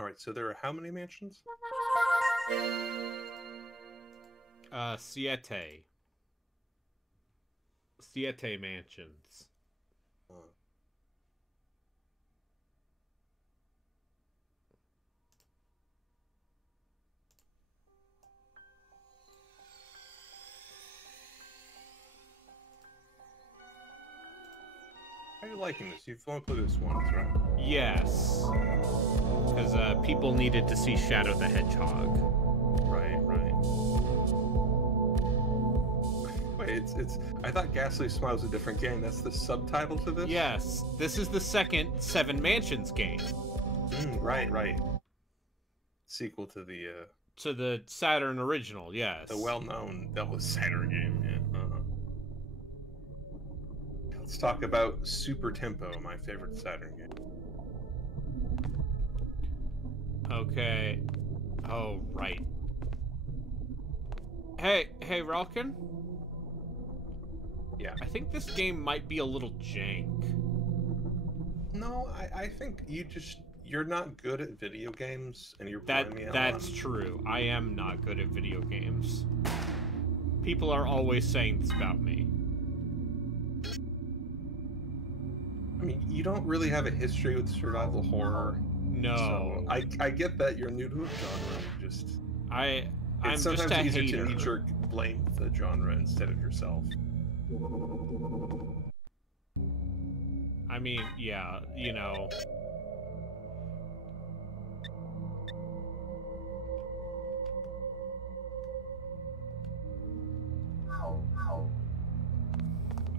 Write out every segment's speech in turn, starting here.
All right, so there are how many mansions? Siete. Siete mansions. Uh, How are you liking this? You've only played this once, right? Yes. Because people needed to see Shadow the Hedgehog. Right. Wait, it's. I thought Ghastly Smile was a different game. That's the subtitle to this? Yes, this is the second Seven Mansions game. Right. Sequel to the To the Saturn original, yes. the well-known Devil's Saturn game, yeah. Let's talk about Super Tempo, my favorite Saturn game. Okay. Oh, right. Hey, Relkin? Yeah. I think this game might be a little jank. No, I think you're not good at video games, and you're blowing me out. That's true. I am not good at video games. People are always saying this about me. I mean, you don't really have a history with survival horror. No. So I get that you're new to a genre. I'm it's just a sometimes easier hater. to knee-jerk blame the genre instead of yourself. I mean, yeah, you know.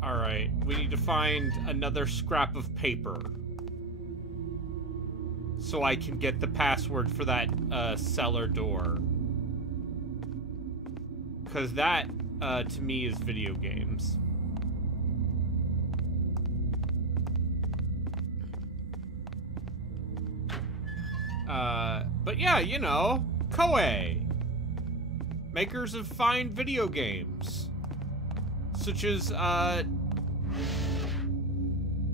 Alright, we need to find another scrap of paper. So I can get the password for that cellar door. Because that, to me, is video games. But yeah, you know, Koei. Makers of fine video games. Such as, I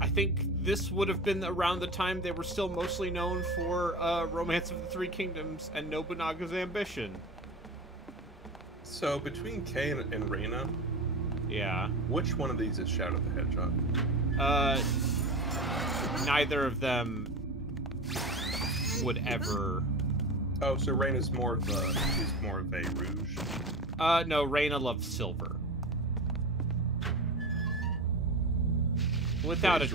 think this would have been around the time they were still mostly known for, Romance of the Three Kingdoms and Nobunaga's Ambition. So, between Kay and Reina, Yeah. which one of these is Shadow the Hedgehog? Neither of them would ever... Oh, so Reina's more of a rouge. No, Reina loves silver. Without a doubt. Is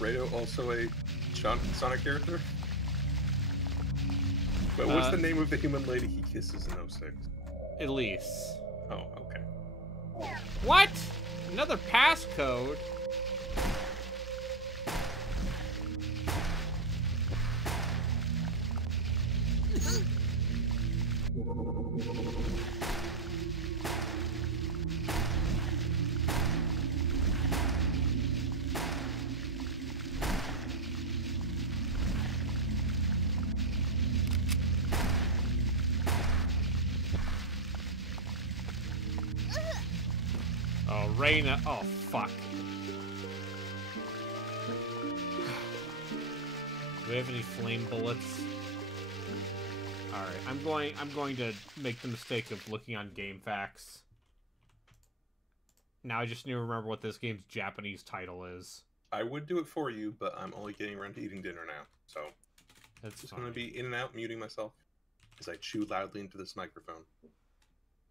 Reina also a Sonic character? But what's the name of the human lady he kisses in 06? Elise. Oh, okay. What? Another passcode? Oh, Reina. Oh, fuck. Do we have any flame bullets? Alright, I'm going to make the mistake of looking on GameFAQs. Now I just need to remember what this game's Japanese title is. I would do it for you, but I'm only getting around to eating dinner now, so That's just fine. gonna be in and out, muting myself as I chew loudly into this microphone.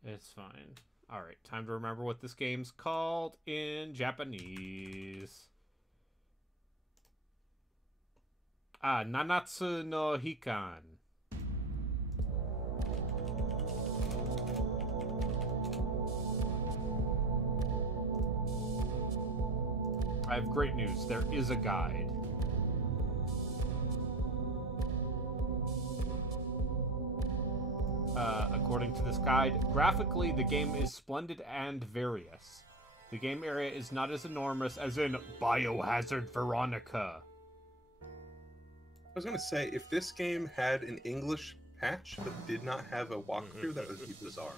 It's fine. Alright, time to remember what this game's called in Japanese. Nanatsu no Hikan. I have great news. There is a guide. According to this guide, graphically, the game is splendid and various. The game area is not as enormous as in Biohazard Veronica. I was gonna say, if this game had an English patch but did not have a walkthrough, that would be bizarre.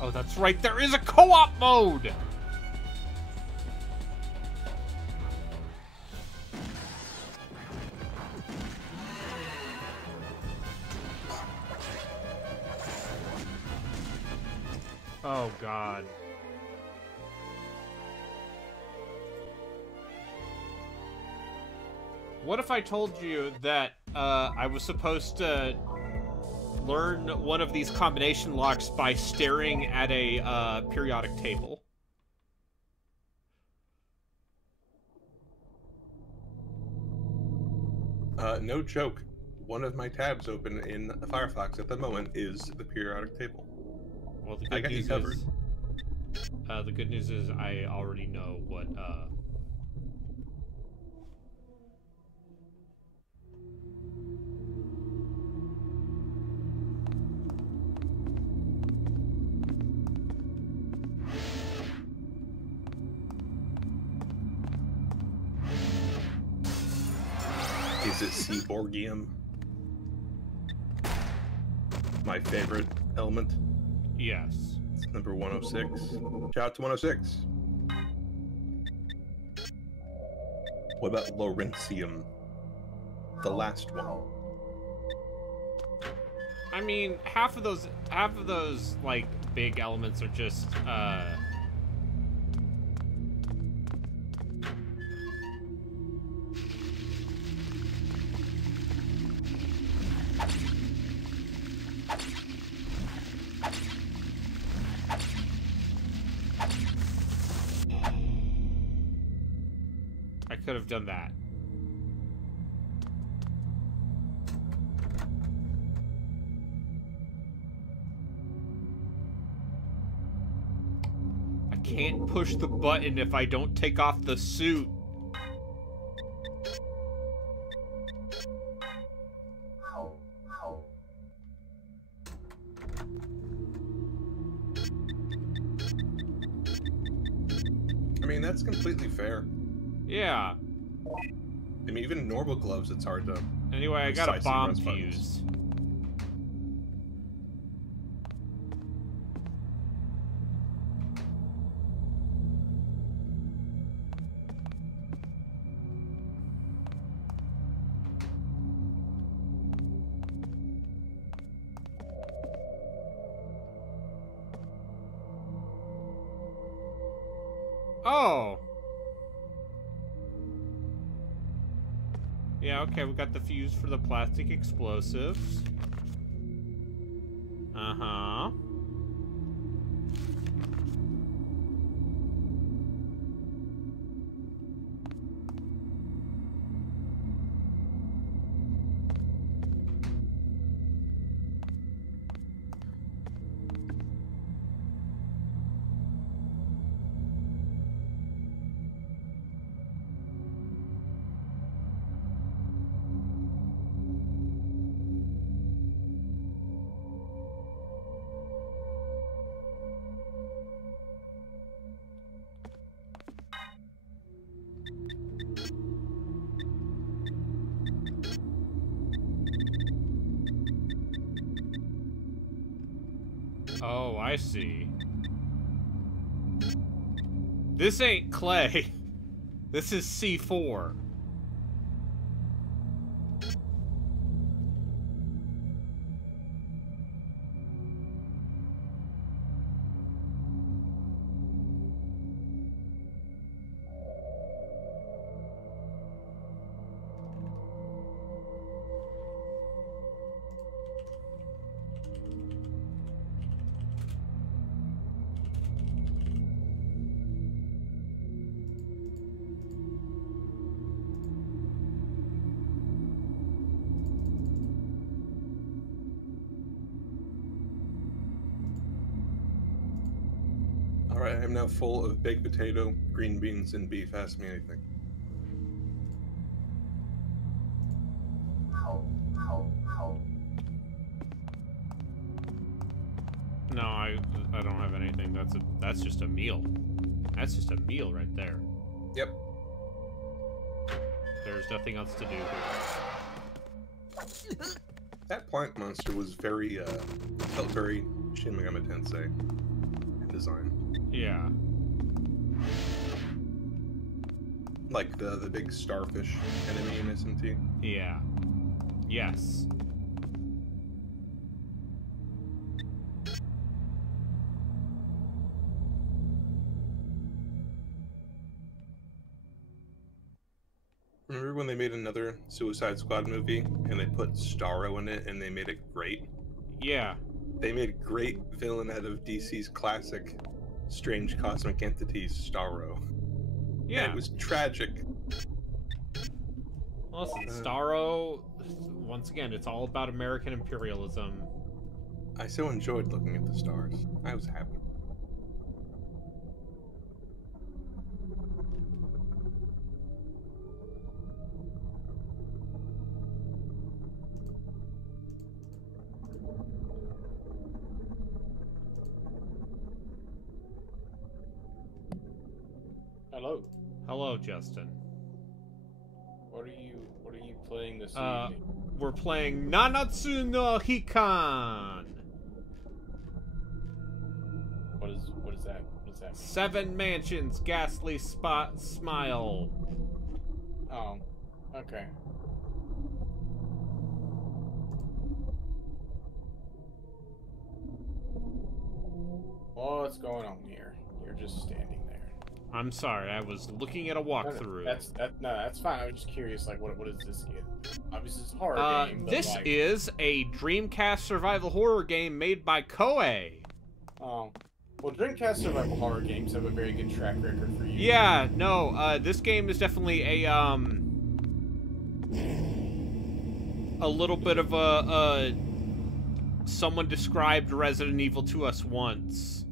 Oh, that's right, there is a co-op mode! Oh, God. What if I told you that I was supposed to learn one of these combination locks by staring at a periodic table? No joke. One of my tabs open in Firefox at the moment is the periodic table. Well, the good news is, the good news is I already know what, Is it Seaborgium? My favorite element. yes. It's number 106. Shout out to 106. What about Laurentium? The last one. I mean, half of those, like, big elements are just, I could have done that. I can't push the button if I don't take off the suit. I mean, that's completely fair. Yeah. I mean, even normal gloves, it's hard to... Anyway, I got a precisely bomb press buttons. fuse. Oh! Yeah, okay, we got the fuse for the plastic explosives. Uh-huh. Oh, I see. This ain't clay. This is C4. Alright, I'm now full of baked potato, green beans, and beef. Ask me anything. anything. That's just a meal. That's just a meal right there. Yep. There's nothing else to do here. That plant monster was very, felt very Shin Megami Tensei in design. Yeah. Like the big starfish enemy in SMT. Yeah. Yes. Remember when they made another Suicide Squad movie and they put Starro in it and they made it great? Yeah. They made a great villain out of DC's classic strange cosmic entities, Starro. Yeah. And it was tragic. Listen, Starro, once again, it's all about American imperialism. I so enjoyed looking at the stars. I was happy. Hello. Hello, Justin. What are you playing this evening? We're playing Nanatsu no Hikan. What is that? What does that mean? 7 Mansions, Ghastly Smile. Oh, okay. What's going on here? You're just standing there. I'm sorry, I was looking at a walkthrough. That's fine. I was just curious, like, what is this game? Obviously, it's a horror game. But this like... is a Dreamcast survival horror game made by Koei. Oh, well, Dreamcast survival horror games have a very good track record for you. Yeah, no, this game is definitely a little bit of a someone described Resident Evil to us once.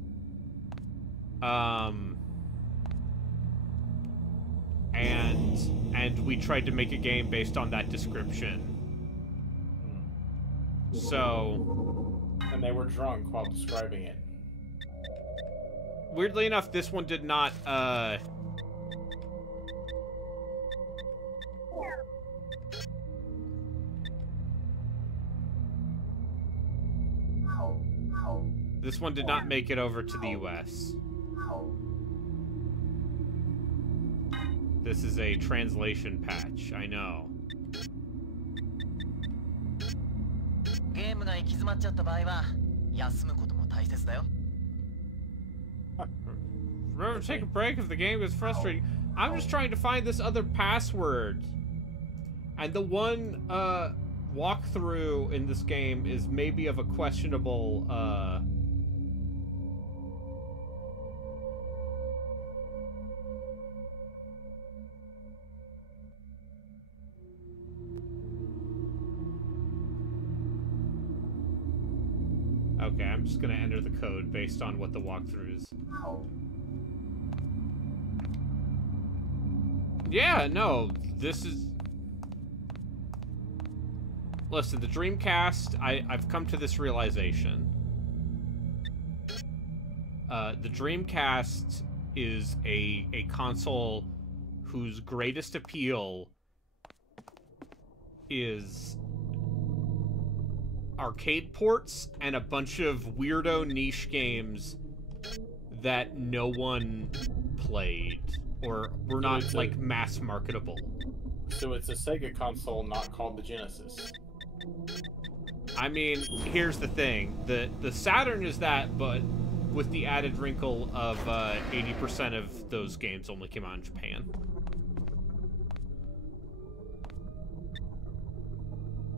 And we tried to make a game based on that description. So... And they were drunk while describing it. Weirdly enough, this one did not, This one did not make it over to the US. This is a translation patch, I know. Remember to take a break if the game is frustrating. I'm just trying to find this other password. And the one walkthrough in this game is maybe of a questionable Okay, I'm just gonna enter the code based on what the walkthrough is. Yeah, no, this is... Listen, the Dreamcast, I've come to this realization. The Dreamcast is a console whose greatest appeal is arcade ports and a bunch of weirdo niche games that no one played or were not like mass marketable. So it's a Sega console not called the Genesis. I mean, here's the thing. The Saturn is that, but with the added wrinkle of 80% of those games only came out in Japan.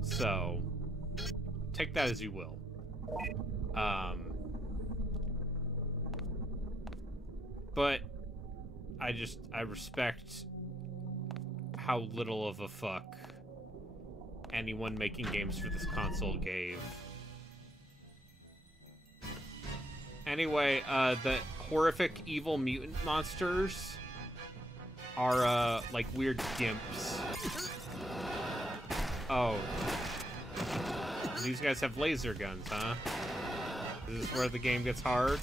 So, take that as you will. But I respect how little of a fuck anyone making games for this console gave. Anyway, the horrific evil mutant monsters are, like weird gimps. Oh. These guys have laser guns, huh? This is where the game gets hard.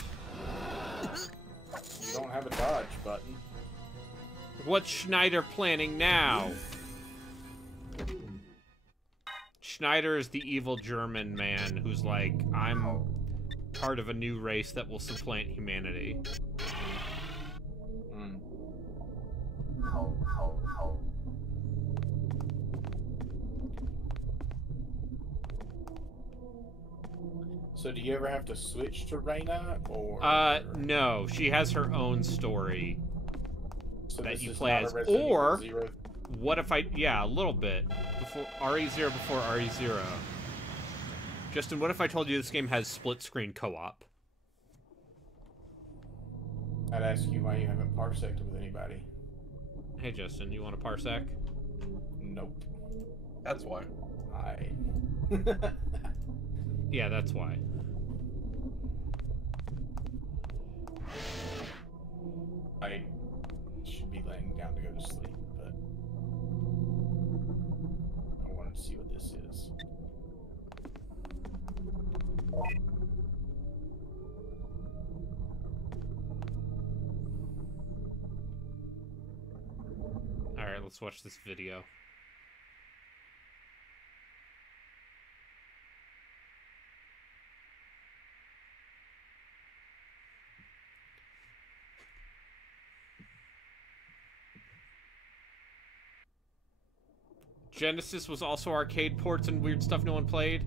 You don't have a dodge button. What's Schneider planning now? Schneider is the evil German man who's like, I'm part of a new race that will supplant humanity. So do you ever have to switch to Reyna, or? No. She has her own story So that this you is play not a as. Resident Evil Or, Zero? what if I... Yeah, a little bit. Before RE0 before RE0. Justin, what if I told you this game has split-screen co-op? I'd ask you why you haven't parseced with anybody. Hey, Justin, you want a parsec? Nope. That's why. Yeah, that's why. I should be laying down to go to sleep, but I wanted to see what this is. Alright, let's watch this video. Genesis was also arcade ports and weird stuff no one played.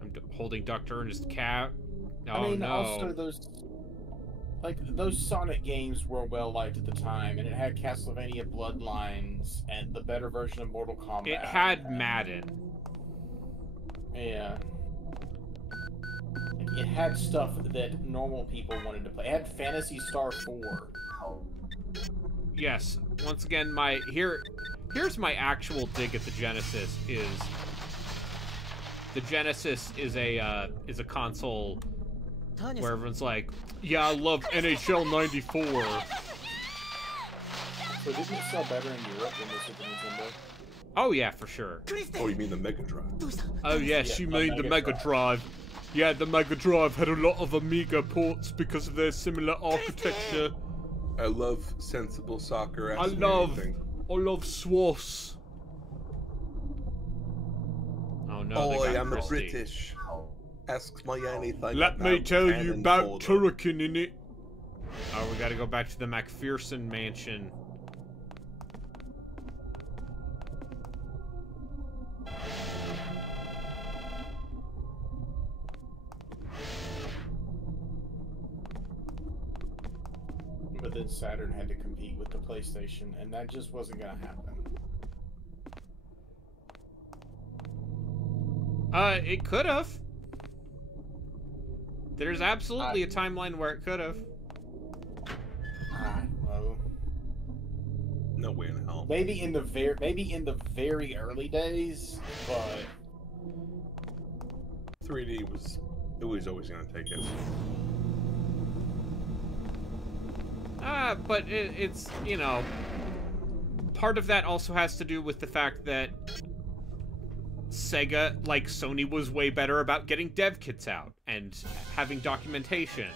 I'm holding Dr. Ernest Cat. Oh, I mean, no. also those Sonic games were well liked at the time, and it had Castlevania Bloodlines and the better version of Mortal Kombat. It had Madden. Yeah. It had stuff that normal people wanted to play. It had Phantasy Star 4. Yes. Once again, here's my actual dig at the Genesis is the Genesis is a console where everyone's like, yeah, I love NHL 94. So didn't it sell better in Europe than the Super Nintendo? Oh yeah, for sure. Oh, you mean the Mega Drive? Oh yes, Yeah, you the mean the Mega Mega Drive. Yeah, the Mega Drive had a lot of Amiga ports because of their similar architecture. I love sensible soccer. I love SWOS. Oh no, Oh, they got I am Christy. British. Ask my anything. Let me about tell you cannon about fodder. Turrican in it. Oh, we gotta go back to the MacPherson mansion. But then Saturn had to compete with the PlayStation, and that just wasn't gonna happen. It could have. There's absolutely a timeline where it could have. I don't know. No way in hell. Maybe in the very early days, but 3D was always gonna take it. But it's, you know, part of that also has to do with the fact that Sega, like Sony, was way better about getting dev kits out and having documentation.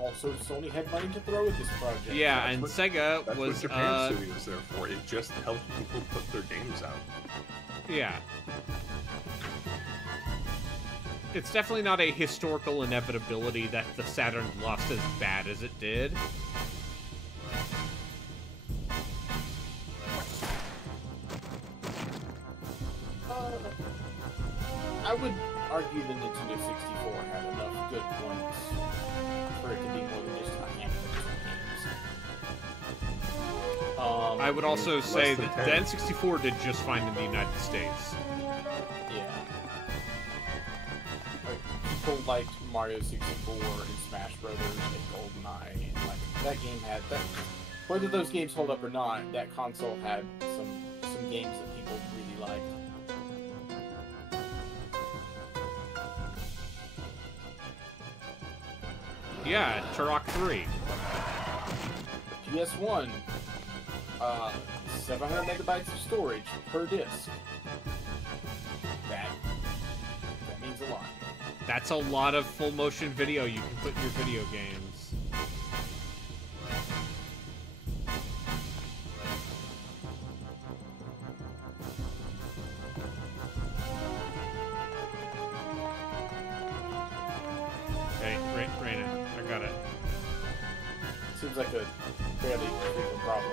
also Sony had money to throw at this project. Yeah, and Sega That's was, what Japan Studio was there for. It just helped people put their games out. yeah. It's definitely not a historical inevitability that the Saturn lost as bad as it did. I would argue the Nintendo 64 had enough good points for it to be more than just a handful of games. I would also say than that 10. the N64 did just fine in the United States. Yeah. Like, people liked Mario 64 and Smash Brothers and GoldenEye, and like that game had that. Whether those games hold up or not, that console had some games that people really liked. Yeah, Turok 3. PS1, 700 megabytes of storage per disc. That means a lot. That's a lot of full motion video you can put in your video games. Seems like a fairly frequent problem.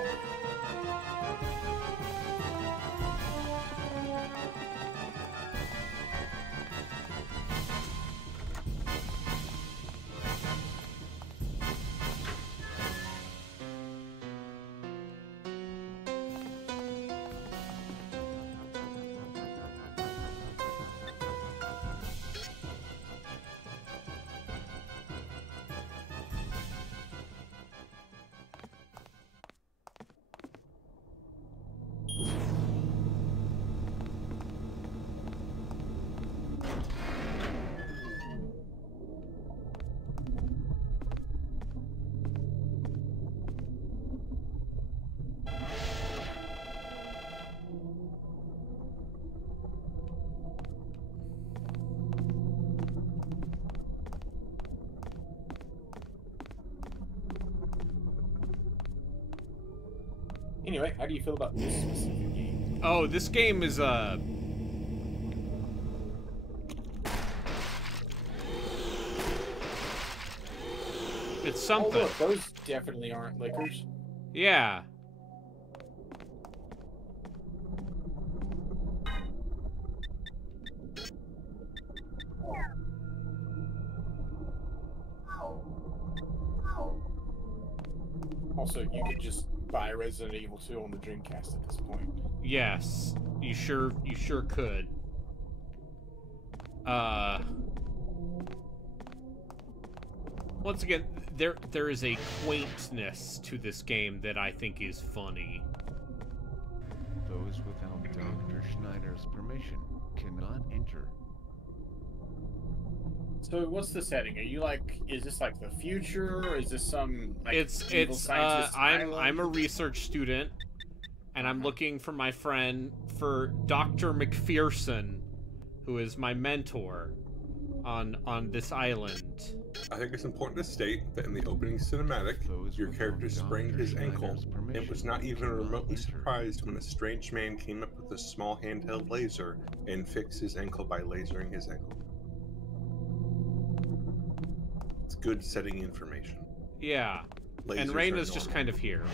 Anyway, how do you feel about this specific game? Oh, this game is it's something. Oh, look, those definitely aren't liquors. Yeah. Also, you could just buy Resident Evil 2 on the Dreamcast at this point. Yes. You sure could. Once again, there is a quaintness to this game that I think is funny. Those without Dr. Schneider's permission cannot enter. So what's the setting? Are you like, is this like the future? Or is this some like It's I'm a research student, and I'm looking for my friend, for Dr. McPherson, who is my mentor on this island. I think it's important to state that in the opening cinematic, your character sprained his ankle and was not even remotely surprised when a strange man came up with a small handheld laser and fixed his ankle by lasering his ankle. It's good setting information. Yeah. Lasers And are Reina's just normal. kind of here.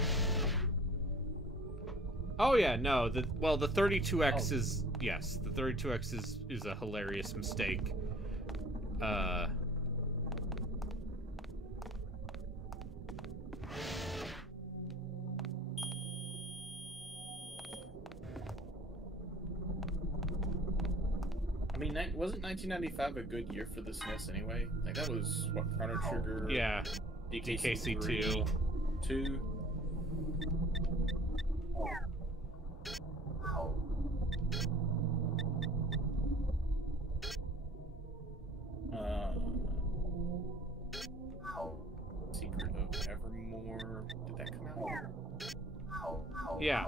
Oh yeah, no, the 32X is, yes, the 32X is a hilarious mistake. I mean, wasn't 1995 a good year for the SNES anyway? Like, that was, what, Chrono Trigger? Yeah. DKC 2. 2. Secret of Evermore. Did that come out? Yeah.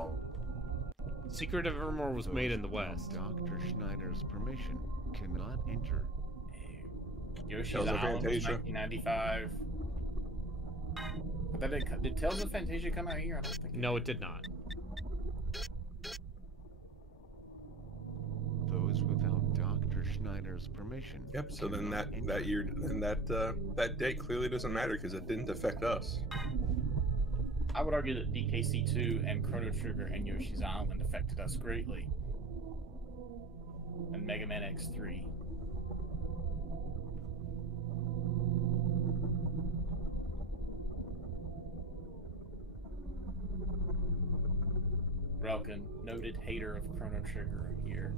Secret of Evermore was made in the West. Dr. Schneider's permission cannot enter. Yoshi's Tales of Island was Fantasia. 1995. Did Tales of Fantasia come out here? I don't think. No, it did not. Those without Dr. Schneider's permission. Yep. So then cannot enter. that year, then that date clearly doesn't matter because it didn't affect us. I would argue that DKC 2 and Chrono Trigger and Yoshi's Island affected us greatly. And Mega Man X3. Relkin, noted hater of Chrono Trigger here.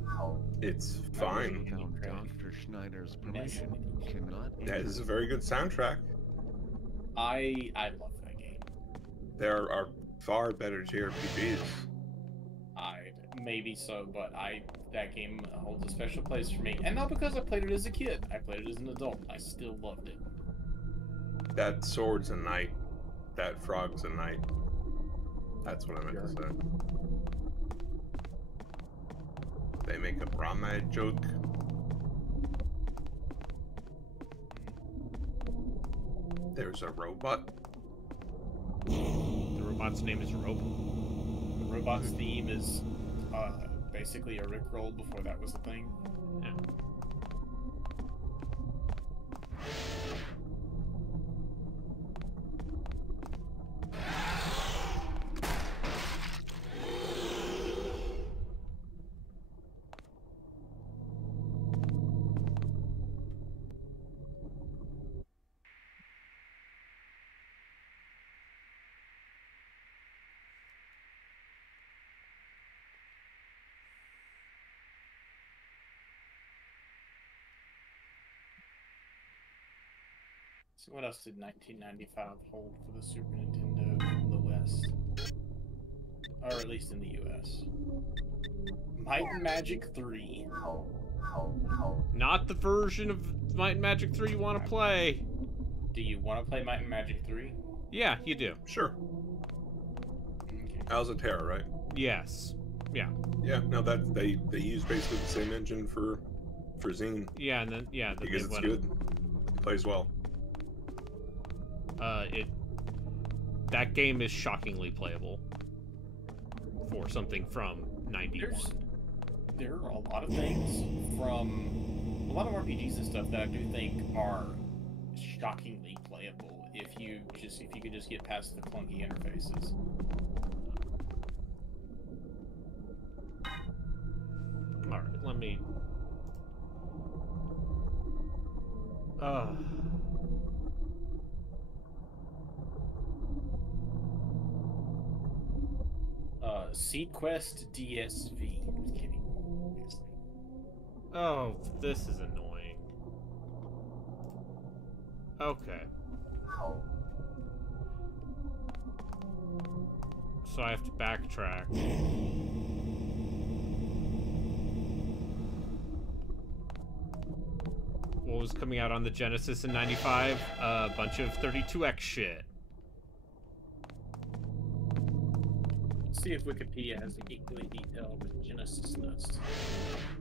It's fine. Without Dr. Schneider's permission cannot enter. That is a very good soundtrack. I love that game. There are far better JRPGs. Maybe so, but that game holds a special place for me. And not because I played it as a kid. I played it as an adult. I still loved it. That sword's a knight. That frog's a knight. That's what I meant to say. They make a Brahma joke. There's a robot. The robot's name is Rope. The robot's theme is basically a Rickroll before that was a thing. Yeah. So what else did 1995 hold for the Super Nintendo in the West? Or at least in the US. Might and Magic 3. Not the version of Might and Magic 3 you want to play. Do you want to play Might and Magic 3? Yeah, you do. Sure. Okay. Alzatera, right? Yes. Yeah. Yeah, no, that they use basically the same engine for Zine. Yeah, and then then Because they it's went. good. It plays well. That game is shockingly playable for something from 91. There are a lot of things from a lot of RPGs and stuff that I do think are shockingly playable if you could just get past the clunky interfaces. All right, let me. SeaQuest DSV. I'm just kidding. Oh, this is annoying. Okay. So I have to backtrack. What was coming out on the Genesis in 95? A bunch of 32X shit. See if Wikipedia has an equally detailed Genesis list.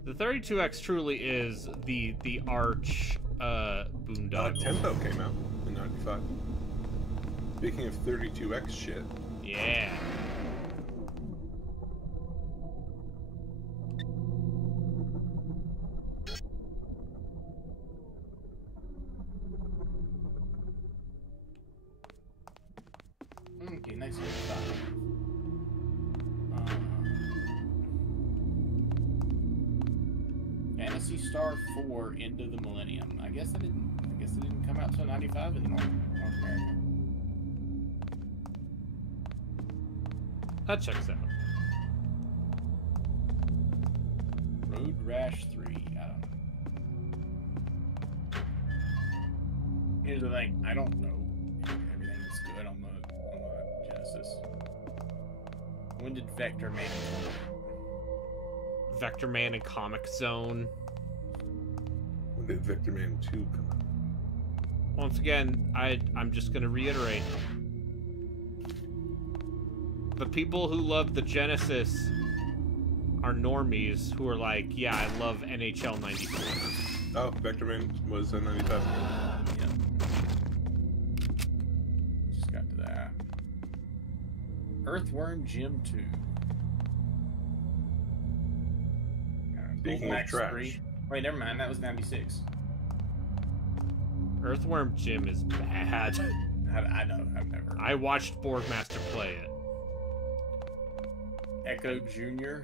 The 32X truly is the arch boondoggle. Tempo came out in 95. Speaking of 32X shit. Yeah. Okay, nice one. Phantasy Star 4 Into the Millennium. I guess it didn't come out till 95 in North America. That checks out. Road Rash 3. I don't know. Here's the thing. I don't know everything that's good on the Genesis. When did Vector Man come out? Vector Man and Comic Zone. When did Vector Man 2 come out? Once again, I'm just gonna reiterate. The people who love the Genesis are normies who are like, yeah, I love NHL 94. Oh, Vector Man was in 95. Yep. Just got to that. Earthworm Jim 2. Speaking of trash. 3. Wait, never mind. That was 96. Earthworm Jim is bad. I know. I've never. I watched Boardmaster play it. Echo Jr.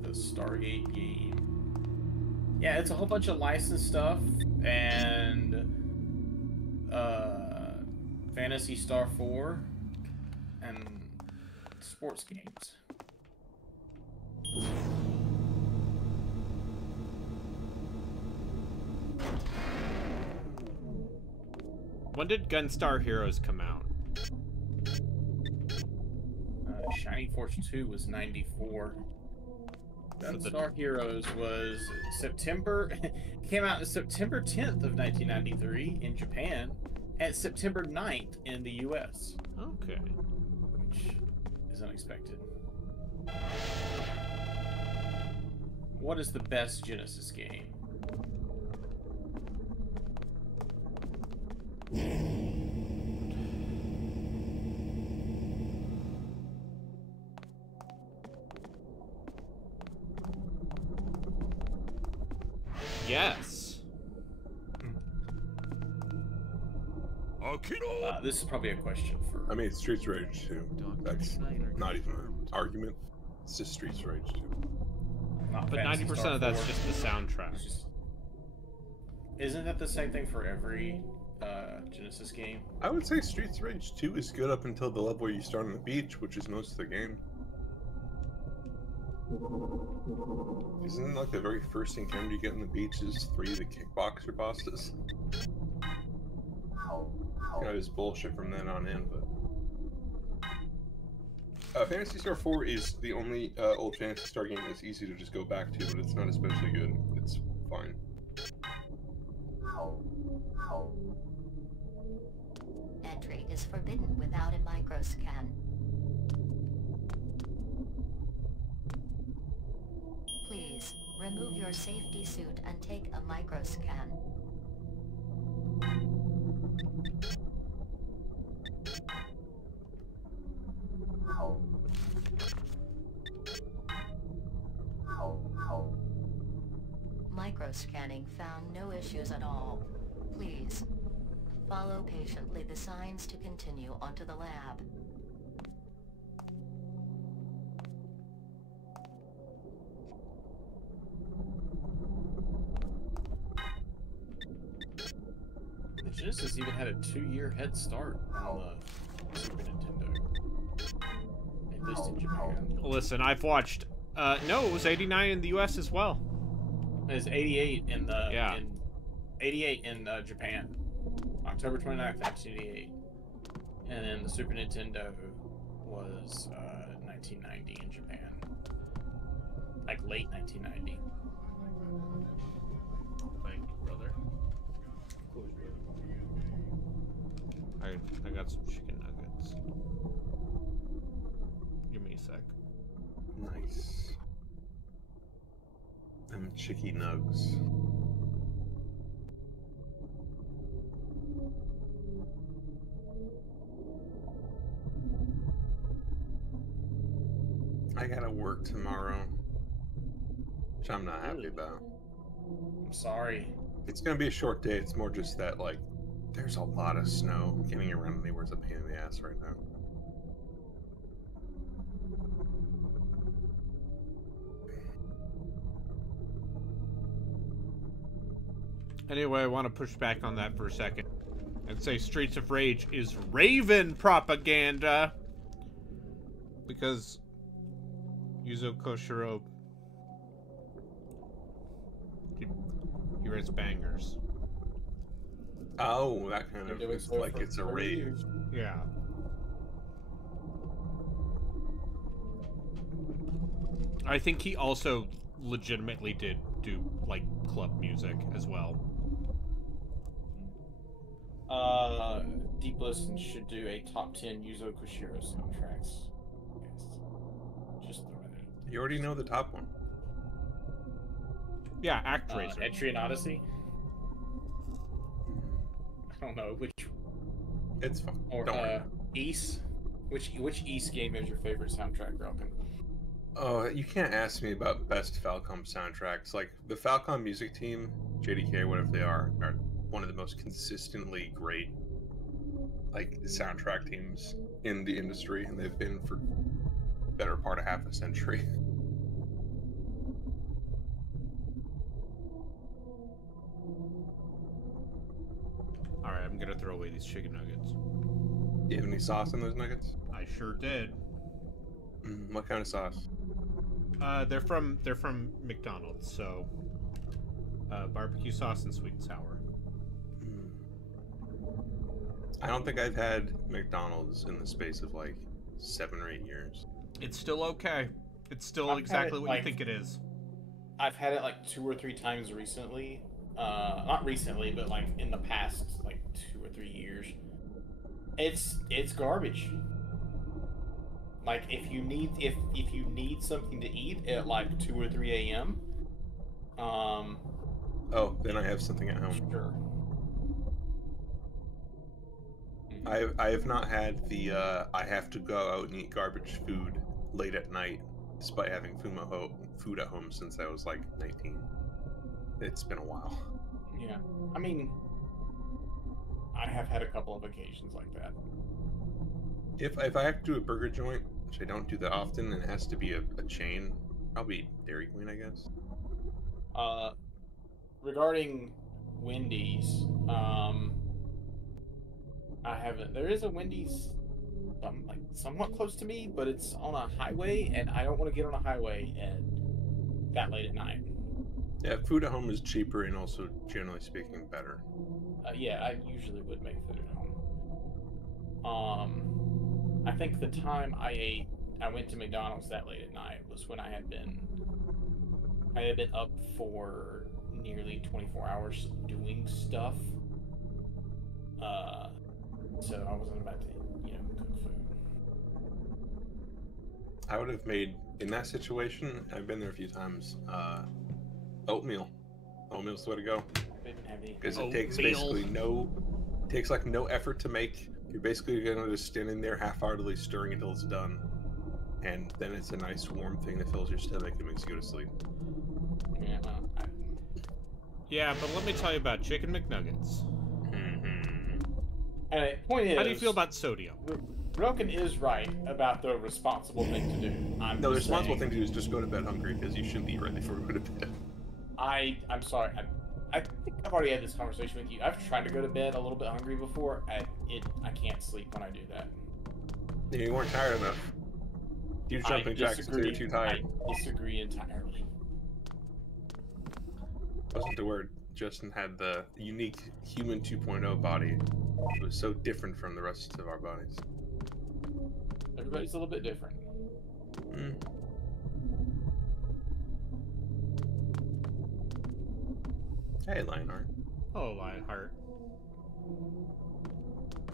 The Stargate game. Yeah, it's a whole bunch of licensed stuff and Phantasy Star 4 and sports games. When did Gunstar Heroes come out? Shining Force 2 was 94. Gunstar Heroes was September. Came out on September 10th of 1993 in Japan, and September 9th in the U.S. Okay. Which is unexpected. What is the best Genesis game? Yes. This is probably a question for. I mean, it's Streets Rage 2. That's not even an argument. It's just Streets Rage 2. Not But Phantasy 90% Star of that's 4. just the soundtrack. It's just- Isn't that the same thing for every Genesis game? I would say Streets Rage 2 is good up until the level where you start on the beach, which is most of the game. Isn't like the very first encounter you get on the beach is 3 of the kickboxer bosses? Kind of just bullshit from then on in, but Phantasy Star 4 is the only old Phantasy Star game that's easy to just go back to, but it's not especially good. It's fine. Entry is forbidden without a microscan. Please, remove your safety suit and take a microscan. Microscanning found no issues at all. Please, follow patiently the signs to continue onto the lab. The Genesis even had a 2-year head start on the Super Nintendo. At least in Japan. Listen, I've watched. No, it was 89 in the U.S. as well. It's 88 in the. Yeah. In 88 in Japan. October 29th, 1988. And then the Super Nintendo was 1990 in Japan. Like late 1990. Thank you, brother. Of course, I got some chicken nuggets. Give me a sec. Nice. Them chicky nugs. I gotta work tomorrow, which I'm not happy about. I'm sorry. It's gonna be a short day. It's more just that, like, there's a lot of snow. Getting around anywhere is a pain in the ass right now. Anyway, I want to push back on that for a second and say Streets of Rage is Raven propaganda because Yuzo Koshiro, he writes bangers. Oh, that kind of, it's like it's a rave. Yeah. I think he also legitimately did do, like, club music as well. Deep Listen should do a top 10 Yuzo Koshiro soundtracks. Yes. Just throwing it. You already know the top one. Yeah, ActRaiser. Entry and Odyssey? I don't know, which... It's fun. Or, Don't worry. East? Which East game is your favorite soundtrack, Relkin? Oh, you can't ask me about best Falcom soundtracks. Like, the Falcom music team, JDK, whatever they are one of the most consistently great, like, soundtrack teams in the industry, and they've been for better part of half a century. Alright, I'm gonna throw away these chicken nuggets. Do you have any sauce in those nuggets? I sure did. What kind of sauce? They're from McDonald's, so barbecue sauce and sweet and sour. I don't think I've had McDonald's in the space of like 7 or 8 years. It's still okay. It's still exactly what you think it is. I've had it like 2 or 3 times recently. Not recently, but like in the past like 2 or 3 years. It's garbage. Like if you need something to eat at like 2 or 3 a.m. Oh, then I have something at home. Sure. I have not had the I have to go out and eat garbage food late at night, despite having food at home since I was like 19. It's been a while. Yeah, I mean, I have had a couple of occasions like that. If I have to do a burger joint, which I don't do that often, and it has to be a chain, probably Dairy Queen, I guess. Regarding Wendy's, I haven't. There is a Wendy's like somewhat close to me, but it's on a highway, and I don't want to get on a highway that late at night. Yeah, food at home is cheaper and also, generally speaking, better. Yeah, I usually would make food at home. I think the time I went to McDonald's that late at night was when I had been up for nearly 24 hours doing stuff. So I wasn't about to, cook food. I would have made, in that situation, I've been there a few times, oatmeal. Oatmeal's the way to go. Because it takes basically no effort to make. You're basically gonna just standing there half-heartedly stirring until it's done. And then it's a nice warm thing that fills your stomach and makes you go to sleep. Yeah, well, Yeah, but let me tell you about chicken McNuggets. Point is, how do you feel about sodium? Broken is right about the responsible thing to do. The responsible thing to do is just go to bed hungry, because you shouldn't eat right before you go to bed. I'm sorry. I think I've already had this conversation with you. I've tried to go to bed a little bit hungry before. I can't sleep when I do that. You weren't tired enough. You jumping jacks until you're too tired. I disagree entirely. Wasn't the word. Justin had the unique human 2.0 body. It was so different from the rest of our bodies. Everybody's a little bit different. Hey, Lionheart. Oh, Lionheart.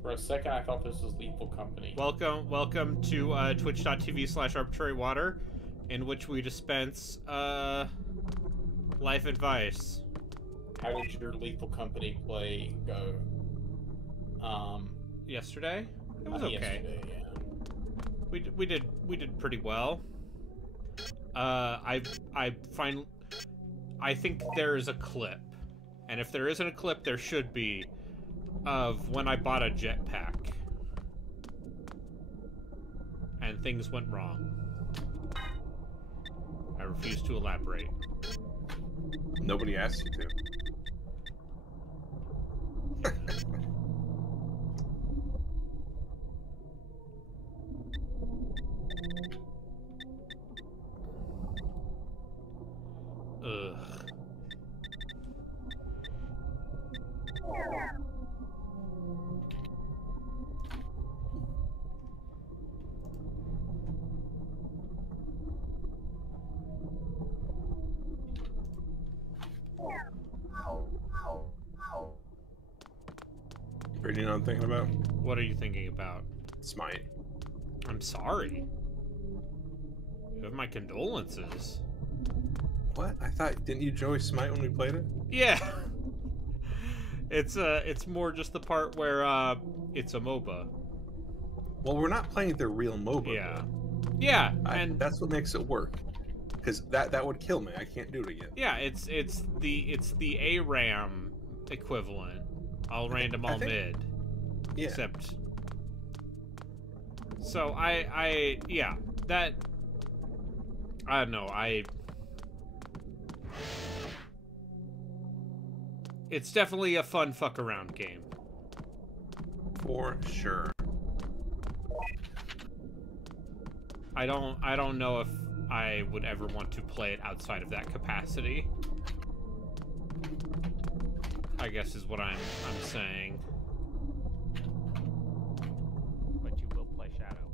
For a second, I thought this was Lethal Company. Welcome to twitch.tv/arbitrarywater, in which we dispense life advice. How did your Lethal Company play go? Yesterday? It was okay. Yesterday, yeah. We did pretty well. I think there is a clip, and if there isn't a clip, there should be, of when I bought a jetpack and things went wrong. I refuse to elaborate. Nobody asked you to. Ugh. You know what I'm thinking about? What are you thinking about? Smite. I'm sorry. You have my condolences. What? I thought, didn't you enjoy Smite when we played it? Yeah. It's more just the part where it's a MOBA. Well, we're not playing the real MOBA. Yeah. Yeah, and that's what makes it work. Because that would kill me. I can't do it again. Yeah, it's the ARAM equivalent. All random, all mid. Yeah. Except. So yeah, that. I don't know. It's definitely a fun fuck around game. For sure. I don't know if I would ever want to play it outside of that capacity. I guess is what I'm saying. But you will play Shadow.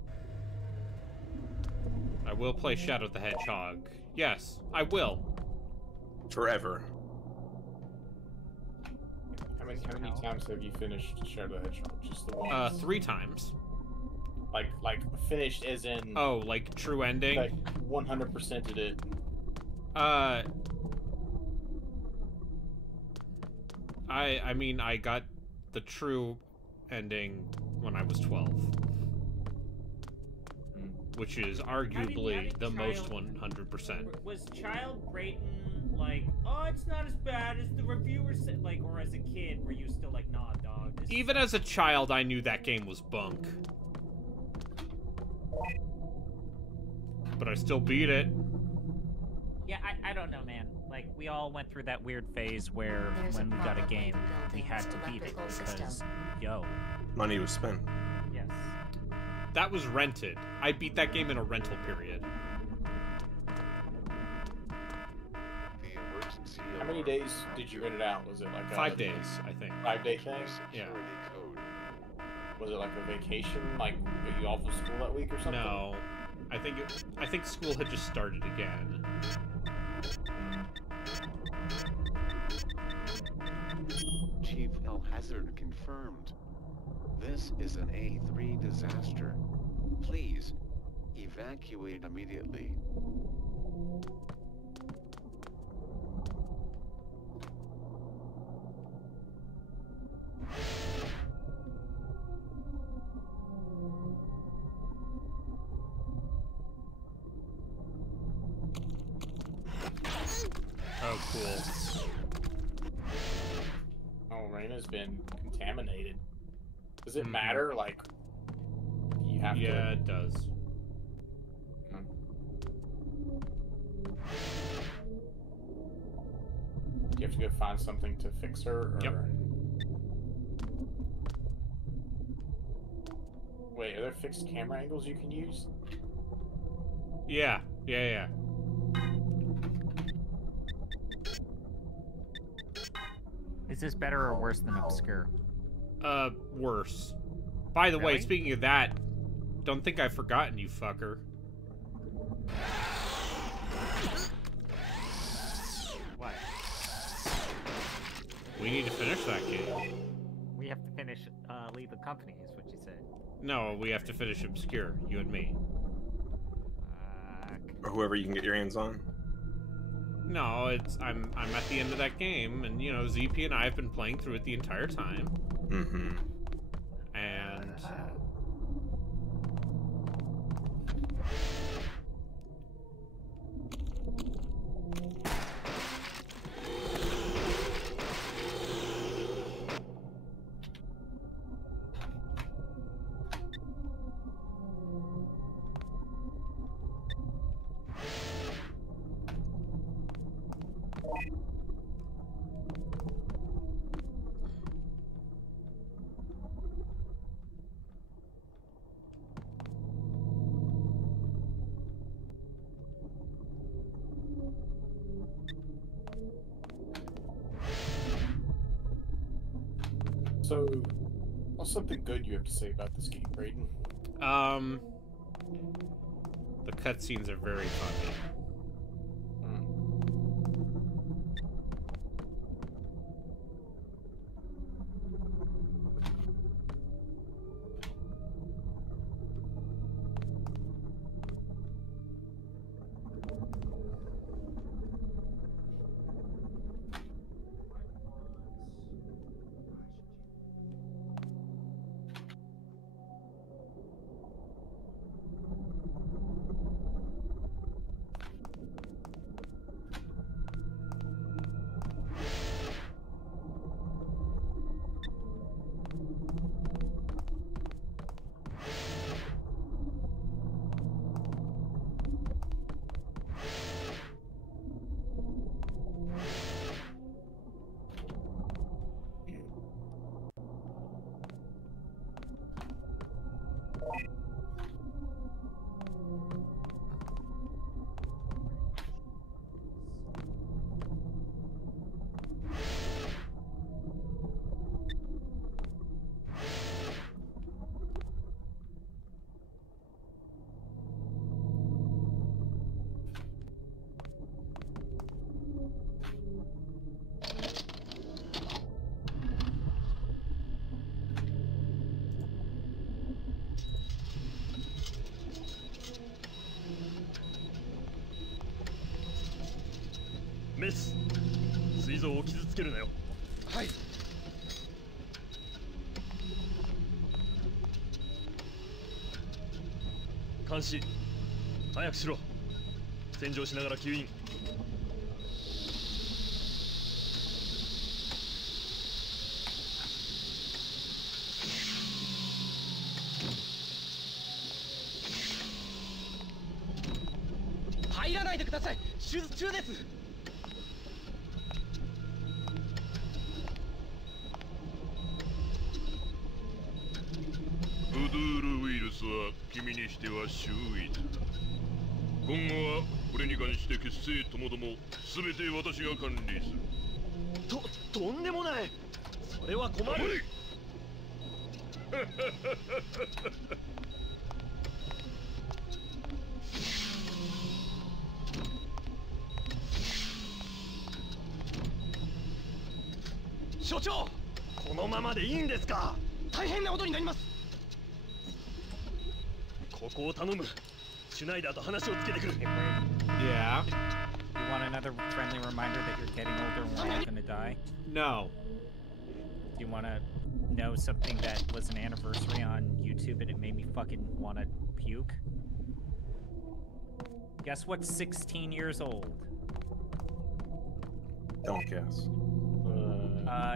I will play Shadow the Hedgehog. Yes, I will. Forever. How many times have you finished Shadow the Hedgehog? Just the once? 3 times. Like finished as in... Oh, like true ending? Like 100%ed it. I mean, I got the true ending when I was 12. Which is arguably the most 100%. Was Child Brayton like, oh, it's not as bad as the reviewers said, like, or as a kid, were you still like, nah, dog? Even as a child, I knew that game was bunk. But I still beat it. Yeah, I don't know, man. Like, we all went through that weird phase where when we got a game, we had to beat it because, yo. Money was spent. Yes. that was rented. I beat that game in a rental period. How many days did you rent it out? Was it like 5 days, I think. 5-day thing? Yeah. Was it like a vacation? Like, were you off of school that week or something? No, I think school had just started again. Chief El Hazard confirmed. This is an A3 disaster. Please, evacuate immediately. Oh, cool. Oh, Reina's been contaminated. Does it matter? Like, you have to... Yeah, it does. You have to go find something to fix her? Or... Yep. Wait, are there fixed camera angles you can use? Yeah. Is this better or worse than Obscure? Worse. By the way, Really? speaking of that, don't think I've forgotten you, fucker. What? We need to finish that game. We have to finish Leave the Company, is what you said. No, we have to finish Obscure, you and me. Or whoever you can get your hands on. No, I'm at the end of that game, and you know, ZP and I have been playing through it the entire time. Mm-hmm. And So, what's something good you have to say about this game, Brayden? the cutscenes are very funny. にしては秀逸だ。今後はこれに関して結成ともども全て私が管理する。とんでもない。それは困る。所長、このままでいいんですか？大変なことになります。ここを頼む。シュナイダーと話をつけてくる。 Yeah. You want another friendly reminder that you're getting older and we're all gonna die? No. Do you want to know something that was an anniversary on YouTube and it made me fucking want to puke? Guess what's 16 years old? Don't guess.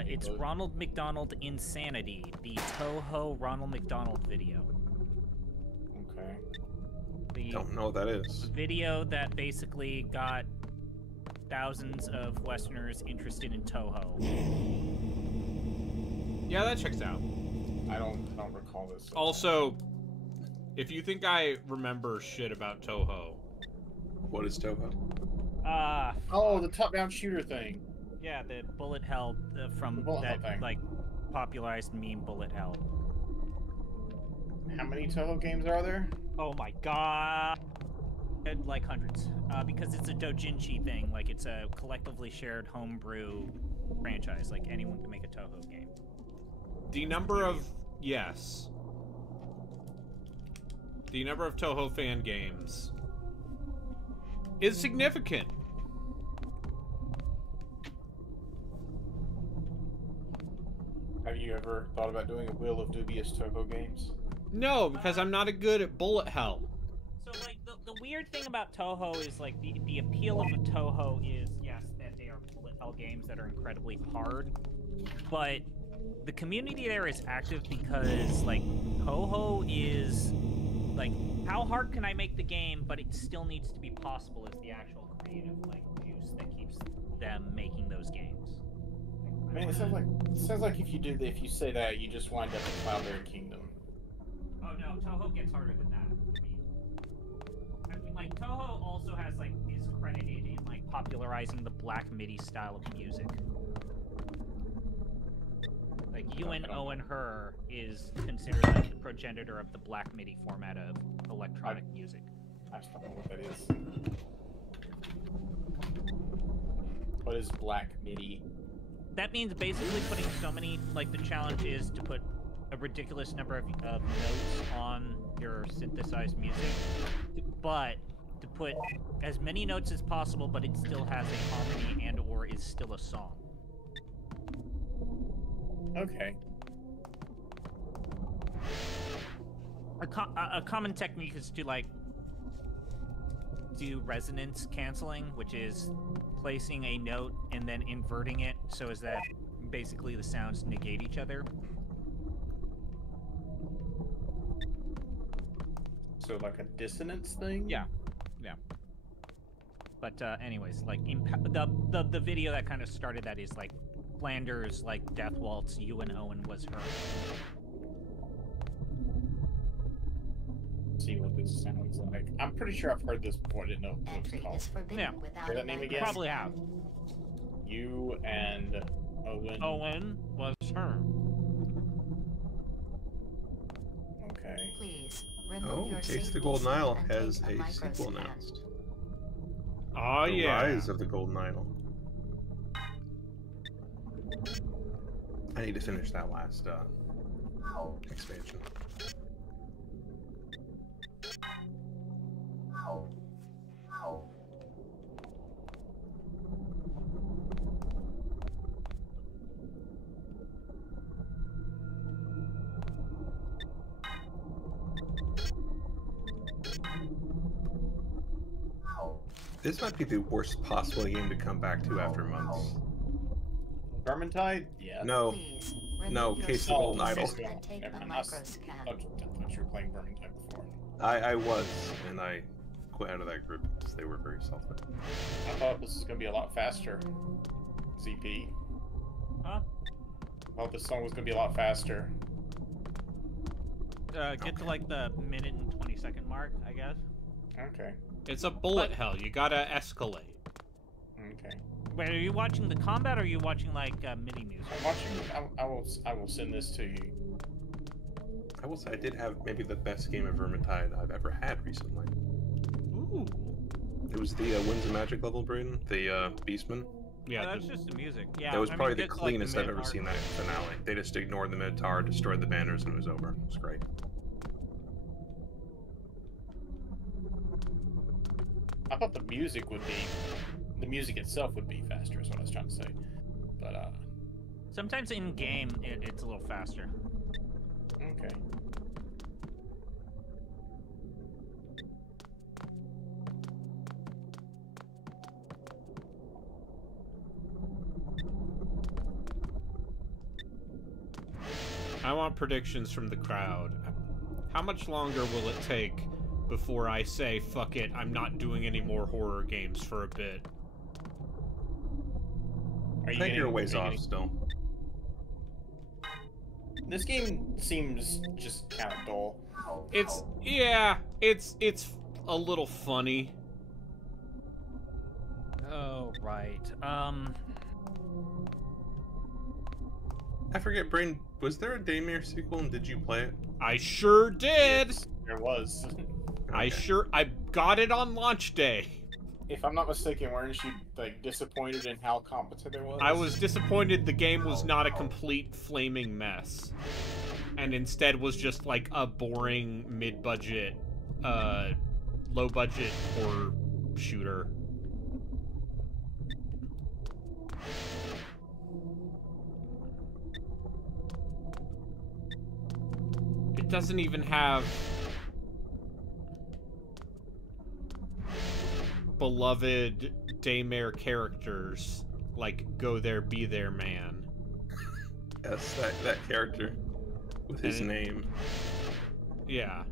It's Ronald McDonald Insanity, the Toho Ronald McDonald video. Okay. Don't know what that is. Video that basically got thousands of Westerners interested in Toho. Yeah, that checks out. I don't recall this. Also, if you think I remember shit about Toho. What is Toho? Oh, the top-down shooter thing. Yeah, the bullet hell from that like popularized meme bullet hell. How many Toho games are there? Oh my god. Like hundreds. Because it's a doujinshi thing, like it's a collectively shared homebrew franchise, like anyone can make a Toho game. The number of yes. The number of Toho fan games is significant. Have you ever thought about doing a Wheel of Dubious Toho games? No, because I'm not good at bullet hell. So, like, the weird thing about Toho is, like, the appeal of a Toho is, yes, that they are bullet hell games that are incredibly hard, but the community there is active because, like, Toho is, like, how hard can I make the game, but it still needs to be possible is the actual creative, like, juice that keeps them making those games. I mean, it sounds like if you say that, you just wind up in Cloudberry Kingdom. Oh no, Toho gets harder than that. I mean, like, Toho also has, like, is credited in, like, popularizing the Black MIDI style of music. Like, Ewan Owen Her is considered, like, the progenitor of the Black MIDI format of electronic music. I just don't know what that is. What is Black MIDI? That means basically putting so many, like, the challenge is to put a ridiculous number of notes on your synthesized music, but to put as many notes as possible, but it still has a harmony and or is still a song. Okay. A common technique is to, like, do resonance canceling, which is placing a note and then inverting it so as that basically the sounds negate each other. So like a dissonance thing? Yeah. Yeah. But anyways, like the video that kind of started that is like Flanders, like Death Waltz, Ewan Owen was her. See what this sounds like. I'm pretty sure I've heard this before. I didn't know what it was called. Yeah. Hear that name again? Probably have. You and Owen. Owen was her. Okay. Please Oh, Case of the Golden Isle has a sequel announced. Oh, The yeah. Rise of the Golden Isle. I need to finish that last expansion. This might be the worst possible game to come back to after months. Vermintide? Yeah. No. No, Case of the Golden Idol. Never mind. I thought you were playing Vermintide before. I was, and I quit out of that group because they were very selfish. I thought this was going to be a lot faster. ZP. Huh? I thought this song was going to be a lot faster. Get to like the minute and 20 30-second mark, I guess. Okay. It's a bullet hell. You gotta escalate. Okay. Wait, are you watching the combat or are you watching like mini music? I'm watching. I will send this to you. I will say I did have maybe the best game of Vermintide I've ever had recently. Ooh. It was the Winds of Magic level, Braden, the Beastman. Yeah, that's just the music. Yeah, That was I mean, probably the it's like cleanest I've ever mid-arc. seen that finale. They just ignored the Minotaur, destroyed the banners, and it was over. It was great. I thought the music itself would be faster, is what I was trying to say. But, Sometimes in game, it's a little faster. okay. I want predictions from the crowd. How much longer will it take before I say, fuck it, I'm not doing any more horror games for a bit? I think you're a ways off still. This game seems just kind of dull. It's a little funny. Oh, right. I forget, Brain, was there a Daymare sequel and did you play it? I sure did. Yes, there was. I got it on launch day. If I'm not mistaken, weren't you like disappointed in how competent it was? I was disappointed the game was not a complete flaming mess, and instead was just like a boring mid-budget, low-budget horror shooter. It doesn't even have beloved Daymare characters like Go There, Be There Man. Yes, that character with his name. Yeah.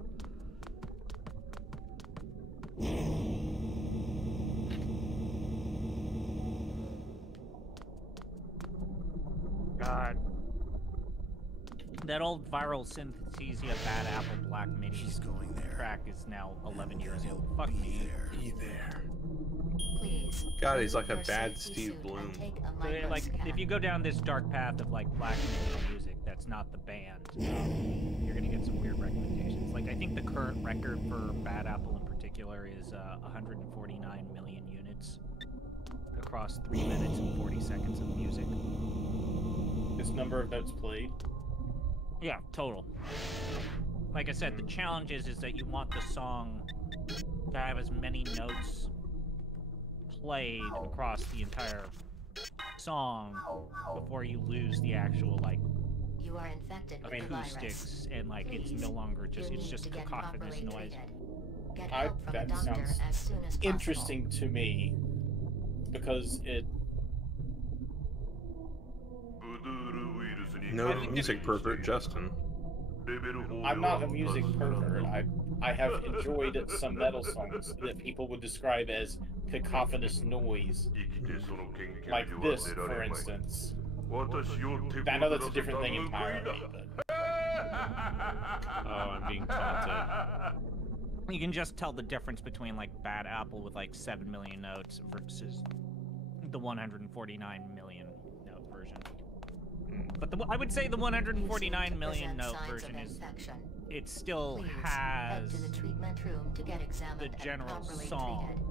God. That old viral Synthesia Bad Apple Black Mini track is now 11 years old. Fuck me. Be there. Please. God, he's like a bad Steve Bloom. Like, if you go down this dark path of like Black Mini music, that's not the band. You're gonna get some weird recommendations. Like, I think the current record for Bad Apple in particular is 149 million units across 3 minutes and 40 seconds of music. This number of notes played. Yeah, total. Like I said, the challenge is that you want the song to have as many notes played across the entire song before you lose the actual, like, You are infected with the virus. acoustics and, like, it's Please, no longer just, you it's need just to get cacophonous properly noise. treated. Get help from a That doctor sounds as soon as possible. interesting to me because it. No music pervert, Justin. I'm not a music pervert. I have enjoyed some metal songs that people would describe as cacophonous noise. Like this, for instance. I know that's a different thing entirely, but... Oh, I'm being taunted. You can just tell the difference between, like, Bad Apple with, like, 7 million notes versus the 149 million note version. But I would say the 149 million note version is, it still Please, has head to the treatment room to get examined the and general properly song.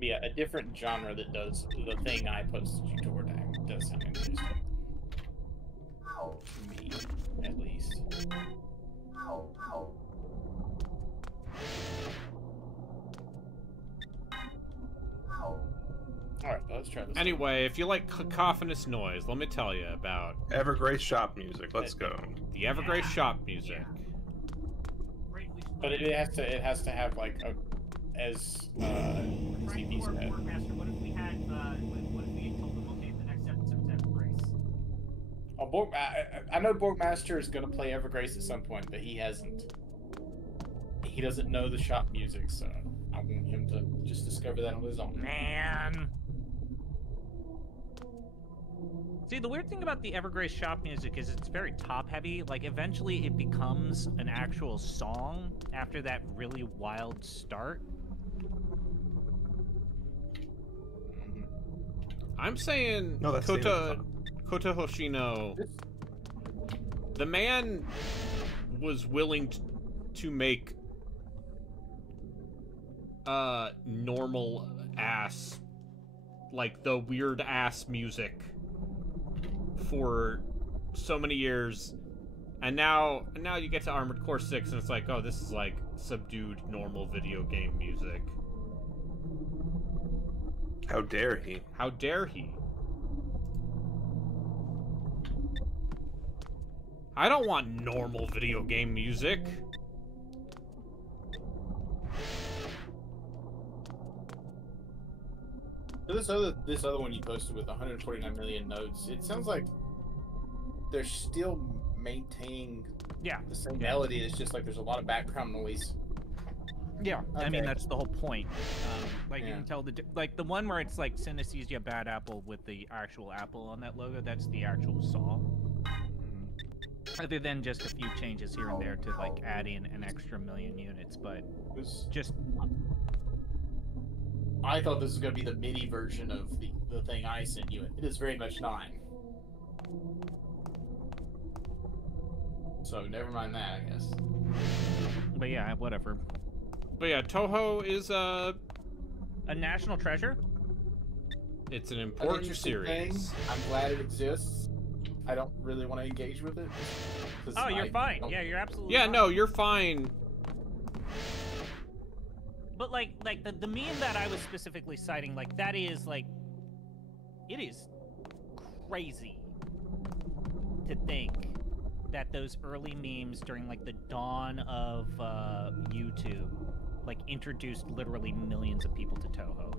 Yeah, a different genre that does the thing I posted you toward does sound interesting. To me, at least. Alright, let's try this. Anyway, if you like cacophonous noise, let me tell you about Evergrace shop music. Let's go. the Evergrace shop music. But it has to have like a as CP said. Master, what if we had what if we had told them, okay, the next episode is Evergrace? Oh, I know Borgmaster is gonna play Evergrace at some point, but he hasn't. He doesn't know the shop music, so I want him to just discover that on his own. Man. See, the weird thing about the Evergrace shop music is it's very top-heavy. Like, eventually it becomes an actual song after that really wild start. I'm saying No, that's Kota Hoshino. The man was willing to make normal ass, like the weird ass music for so many years, and now you get to Armored Core 6 and it's like, oh, this is like subdued normal video game music. How dare he? How dare he? I don't want normal video game music. So this other one you posted with 149 million notes, it sounds like they're still maintaining the same melody. It's just like there's a lot of background noise. Yeah, Okay. I mean, that's the whole point. Like, you can tell like the one where it's like Synesthesia Bad Apple with the actual apple on that logo, that's the actual song. Other than just a few changes here and there to like add in an extra million units, but just... I thought this was going to be the MIDI version of the thing I sent you. It is very much not. So never mind that, I guess. But yeah, whatever. But yeah, Toho is a national treasure. It's an important series. Thing. I'm glad it exists. I don't really want to engage with it. Oh, you're fine. Yeah, you're absolutely fine. No, you're fine. But like the meme that I was specifically citing, like that is like, it is crazy to think that those early memes during like the dawn of YouTube, like introduced literally millions of people to Toho.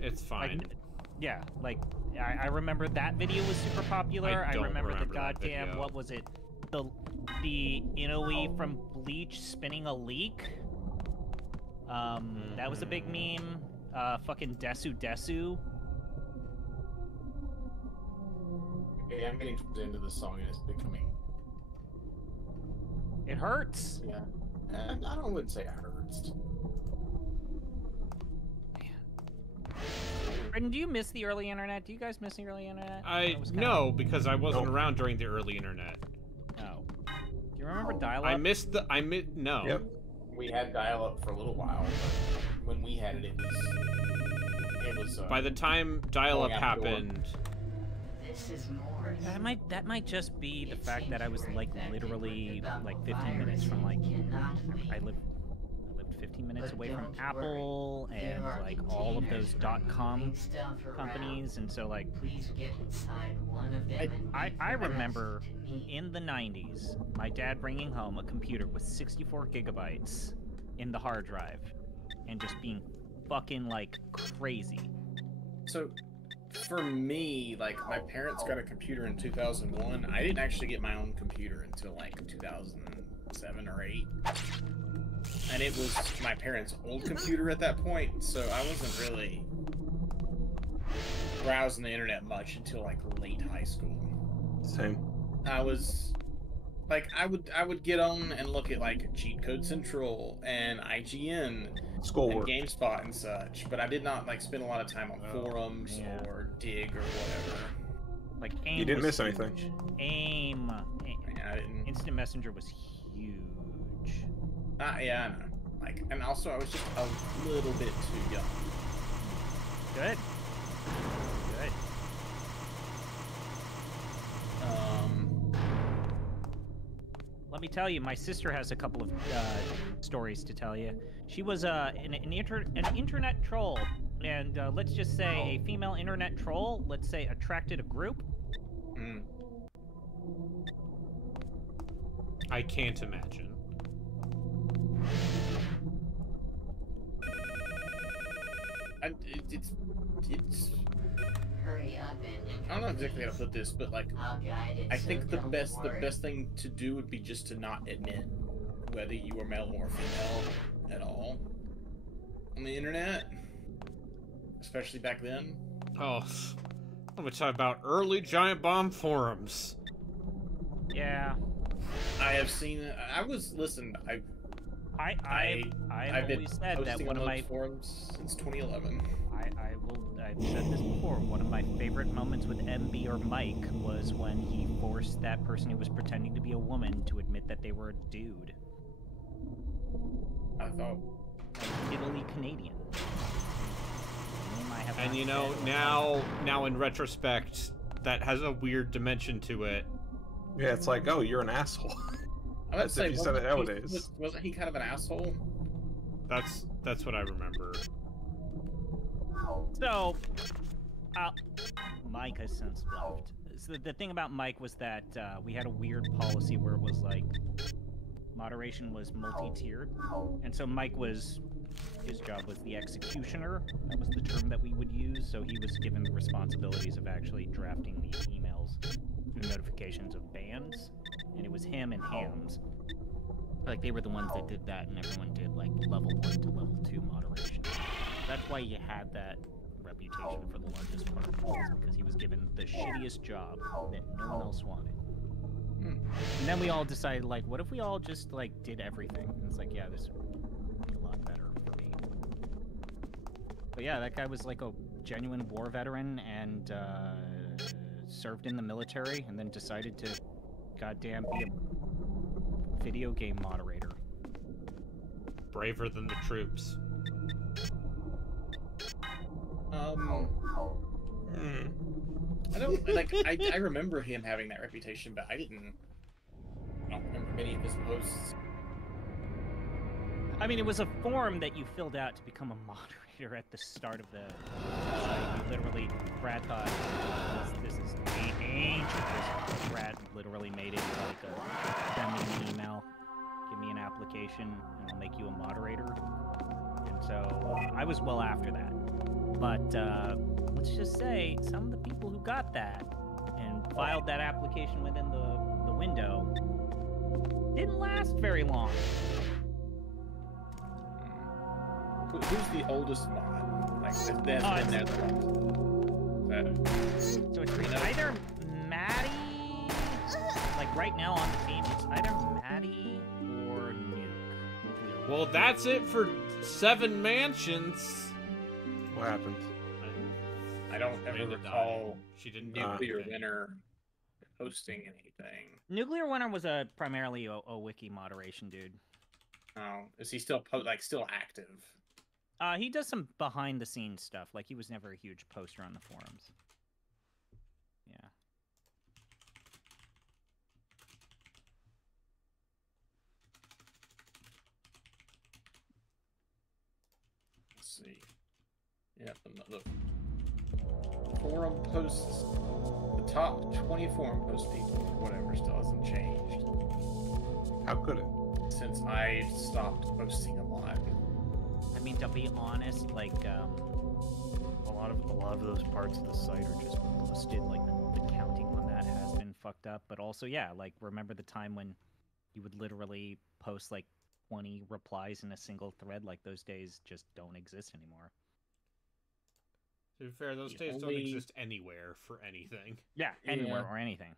It's fine. Like, yeah, like I remember that video was super popular. I remember the goddamn, what was it? The Inoue from Bleach spinning a leak. That was a big meme. Fucking Desu. Okay, I'm getting towards the end of the song and it's becoming... It hurts. Yeah. And I wouldn't say it hurts. Brendan, do you miss the early internet? Do you guys miss the early internet? No, because I wasn't around during the early internet. Oh. Do you remember dial-up? No. Yep. We had dial-up for a little while, but when we had it, it was by the time dial-up happened... This is more. That might just be the fact that I was like literally like 15 minutes from like I lived 15 minutes away from Apple and like all of those .com companies, and so like I remember in the 90s my dad bringing home a computer with 64 gigabytes in the hard drive and just being fucking like crazy. So for me, like, my parents got a computer in 2001. I didn't actually get my own computer until, like, 2007 or 8. And it was my parents' old computer at that point, so I wasn't really browsing the internet much until, like, late high school. Same. I was... Like, I would get on and look at, like, Cheat Code Central and IGN Schoolwork. and GameSpot and such, but I did not, like, spend a lot of time on forums or Dig or whatever. Like, AIM you didn't miss huge. anything. AIM. Yeah, I didn't... Instant Messenger was huge. Yeah, I know. Like, and also I was just a little bit too young. Good. Good. Let me tell you, my sister has a couple of stories to tell you. She was an internet troll, and let's just say a female internet troll, let's say, attracted a group. Mm. I can't imagine. It's Hurry up and I don't know exactly how to put this, but like, I'll guide it, I so think the don't best worry. thing to do would be just to not admit whether you were male or female at all on the internet, especially back then. Oh, I'm gonna talk about early Giant Bomb forums. Yeah. I have seen. Listen. I've I've been always said that posting one on of my those forums since 2011. I've said this before. One of my favorite moments with MB or Mike was when he forced that person who was pretending to be a woman to admit that they were a dude. I thought. Italy Canadian. And you know, now in retrospect, that has a weird dimension to it. Yeah, it's like, oh, you're an asshole. I would As say, if you said it nowadays. Wasn't he kind of an asshole? That's what I remember. So, Mike has since left. So the thing about Mike was that we had a weird policy where it was like moderation was multi-tiered, and so Mike was. His job was the executioner. That was the term that we would use. So he was given the responsibilities of actually drafting the emails, the notifications of bans, and it was him and Hams. Like they were the ones that did that, and everyone did like level 1 to level 2 moderation. That's why you had that reputation for the largest part, because he was given the shittiest job that no one else wanted. And then we all decided, like, what if we all just like did everything? And it's like, yeah, this would be a lot better. But yeah, that guy was like a genuine war veteran and served in the military and then decided to goddamn be a video game moderator. Braver than the troops. I don't like. I remember him having that reputation, but I don't remember many of his posts. I mean, it was a form that you filled out to become a moderator at the start of the show. You literally, Brad thought, this is ancient. Brad literally made it like send me an email, give me an application, and I'll make you a moderator. And so I was well after that. But let's just say some of the people who got that and filed that application within the window didn't last very long. Who's the oldest mod? Like, that's been there the longest. So it's either Maddie, like right now on the team, it's either Maddie or Nuke. Well, that's it for 7 mansions. What happened? I don't ever recall she didn't Nuclear Winter hosting anything. Nuclear Winter was primarily a wiki moderation dude. Oh, is he still still active? He does some behind the scenes stuff. Like he was never a huge poster on the forums. Yeah. Let's see. Yeah, the forum posts, the top 20 forum post people, whatever, still hasn't changed. How could it? Since I stopped posting a lot. I mean, to be honest, like a lot of those parts of the site are just busted. Like the counting on that has been fucked up. But also, yeah, like remember the time when you would literally post like 20 replies in a single thread? Like those days just don't exist anymore. To be fair, those days don't exist anywhere for anything. Yeah, anywhere or anything.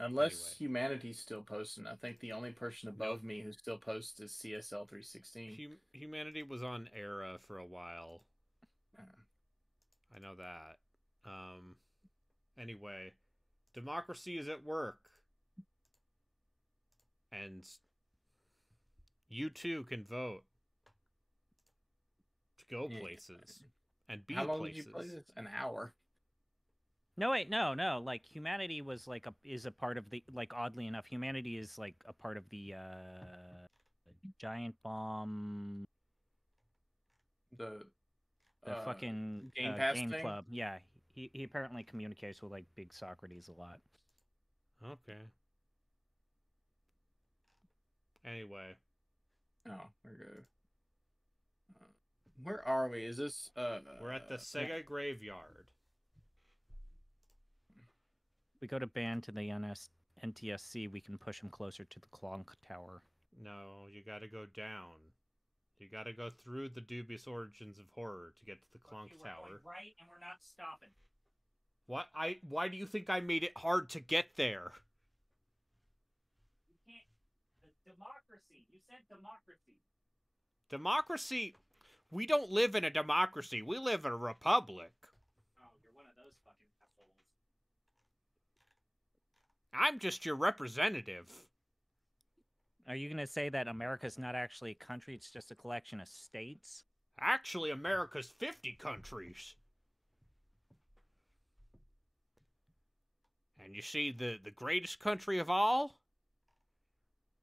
Unless Humanity's still posting. I think the only person above me who still posts is CSL 316. Humanity was on Era for a while. I know that. Anyway, democracy is at work. And you too can vote to go places and be How long places. did you play this? An hour. No, wait, no. Like Humanity was like is a part of the, like, oddly enough, Humanity is like a part of the Giant Bomb, the fucking Game Pass game thing? club. Yeah, he apparently communicates with like Big Socrates a lot. Okay. Anyway. Oh, we're good. Where are we? Is this we're at the Sega Graveyard. We go to ban to the NTSC, we can push him closer to the Clonk Tower. No, you gotta go down. You gotta go through the dubious origins of horror to get to the Clonk We're Tower. going right, and we're not stopping. What? Why do you think I made it hard to get there? You can't. The democracy. You said democracy. Democracy? We don't live in a democracy. We live in a republic. Oh, you're one of those fucking assholes. I'm just your representative. Are you gonna say that America's not actually a country? It's just a collection of states? Actually, America's 50 countries. And you see the greatest country of all?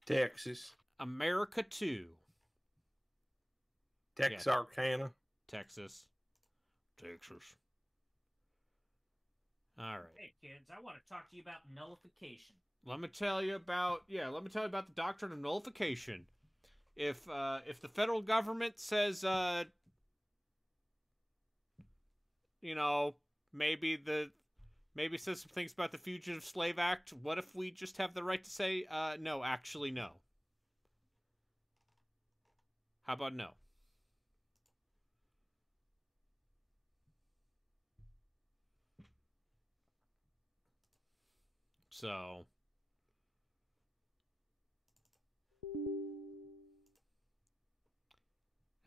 Texas. America 2. Texarkana. Texas. All right. Hey kids, I want to talk to you about nullification. Let me tell you about the doctrine of nullification. If the federal government says maybe says some things about the Fugitive Slave Act, what if we just have the right to say no, actually no? How about no? So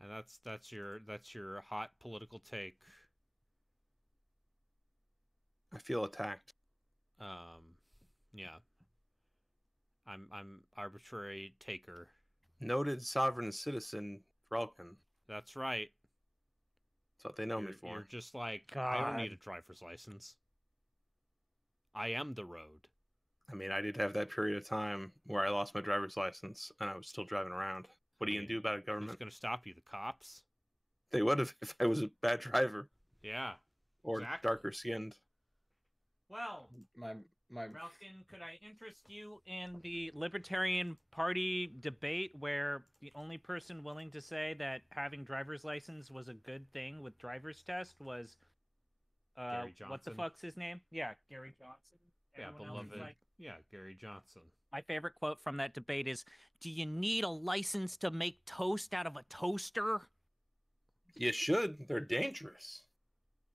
and that's your hot political take. I feel attacked. Yeah. I'm arbitrary taker. Noted sovereign citizen Frelkin. That's right. That's what they know me for. You're just like, God. I don't need a driver's license. I am the road. I mean, I did have that period of time where I lost my driver's license and I was still driving around. What are you going to do about it, government? Who's going to stop you? The cops? They would have if I was a bad driver. Yeah. Or exactly. darker skinned. Well, My Ralston, could I interest you in the Libertarian Party debate where the only person willing to say that having driver's license was a good thing with driver's test was Gary Johnson. what the fuck's his name? Yeah, Gary Johnson. Yeah, Everyone else is beloved. Yeah, Gary Johnson. My favorite quote from that debate is, "Do you need a license to make toast out of a toaster?" You should. They're dangerous.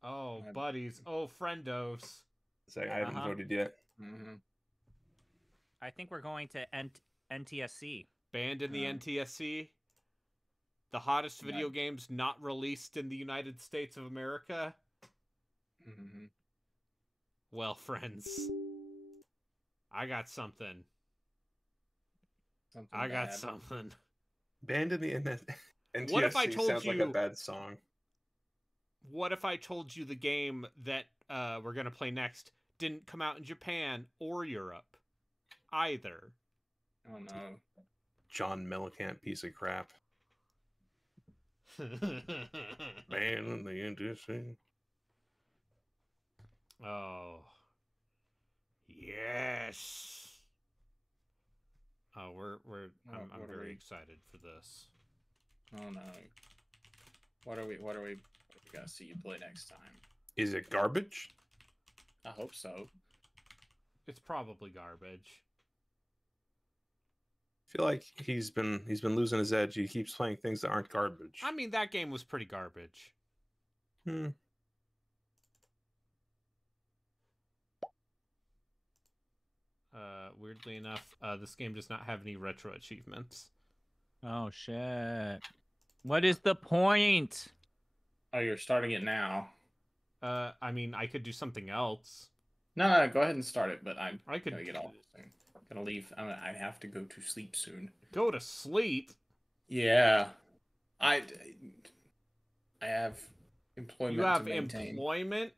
Oh, buddies. Oh, friendos. I haven't voted yet. Mm-hmm. I think we're going to NTSC. Banned in the NTSC. The hottest video games not released in the United States of America. Mm-hmm. Well, friends, I got something. I got something. Banned in the NTSC What if I told sounds you, like a bad song. What if I told you the game that we're going to play next didn't come out in Japan or Europe either? Oh, no. John Mellencamp, piece of crap. Banned in the NTSC. Oh. Yes. Oh, I'm very excited for this. Oh no. What are we gonna see you play next time? Is it garbage? I hope so. It's probably garbage. I feel like he's been losing his edge. He keeps playing things that aren't garbage. I mean, that game was pretty garbage. Weirdly enough, this game does not have any retro achievements. Oh shit! What is the point? Oh, you're starting it now. I mean, I could do something else. No, go ahead and start it. But I could gotta get off soon. I'm gonna leave. I have to go to sleep soon. Go to sleep. Yeah, I have employment. You have to maintain. employment.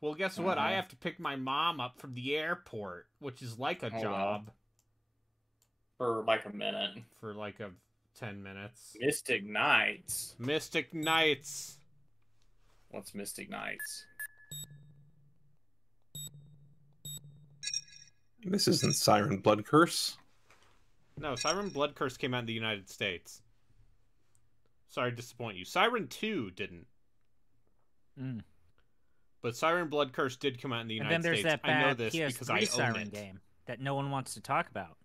Well, guess what? I have to pick my mom up from the airport, which is like a job. For like a minute. For like 10 minutes. Mystic Knights. Mystic Knights. What's Mystic Knights? This isn't Siren Blood Curse. No, Siren Blood Curse came out in the United States. Sorry to disappoint you. Siren 2 didn't. But Siren Blood Curse did come out in the United States. And then there's that I know bad this PS3 because I own Siren it. game that no one wants to talk about.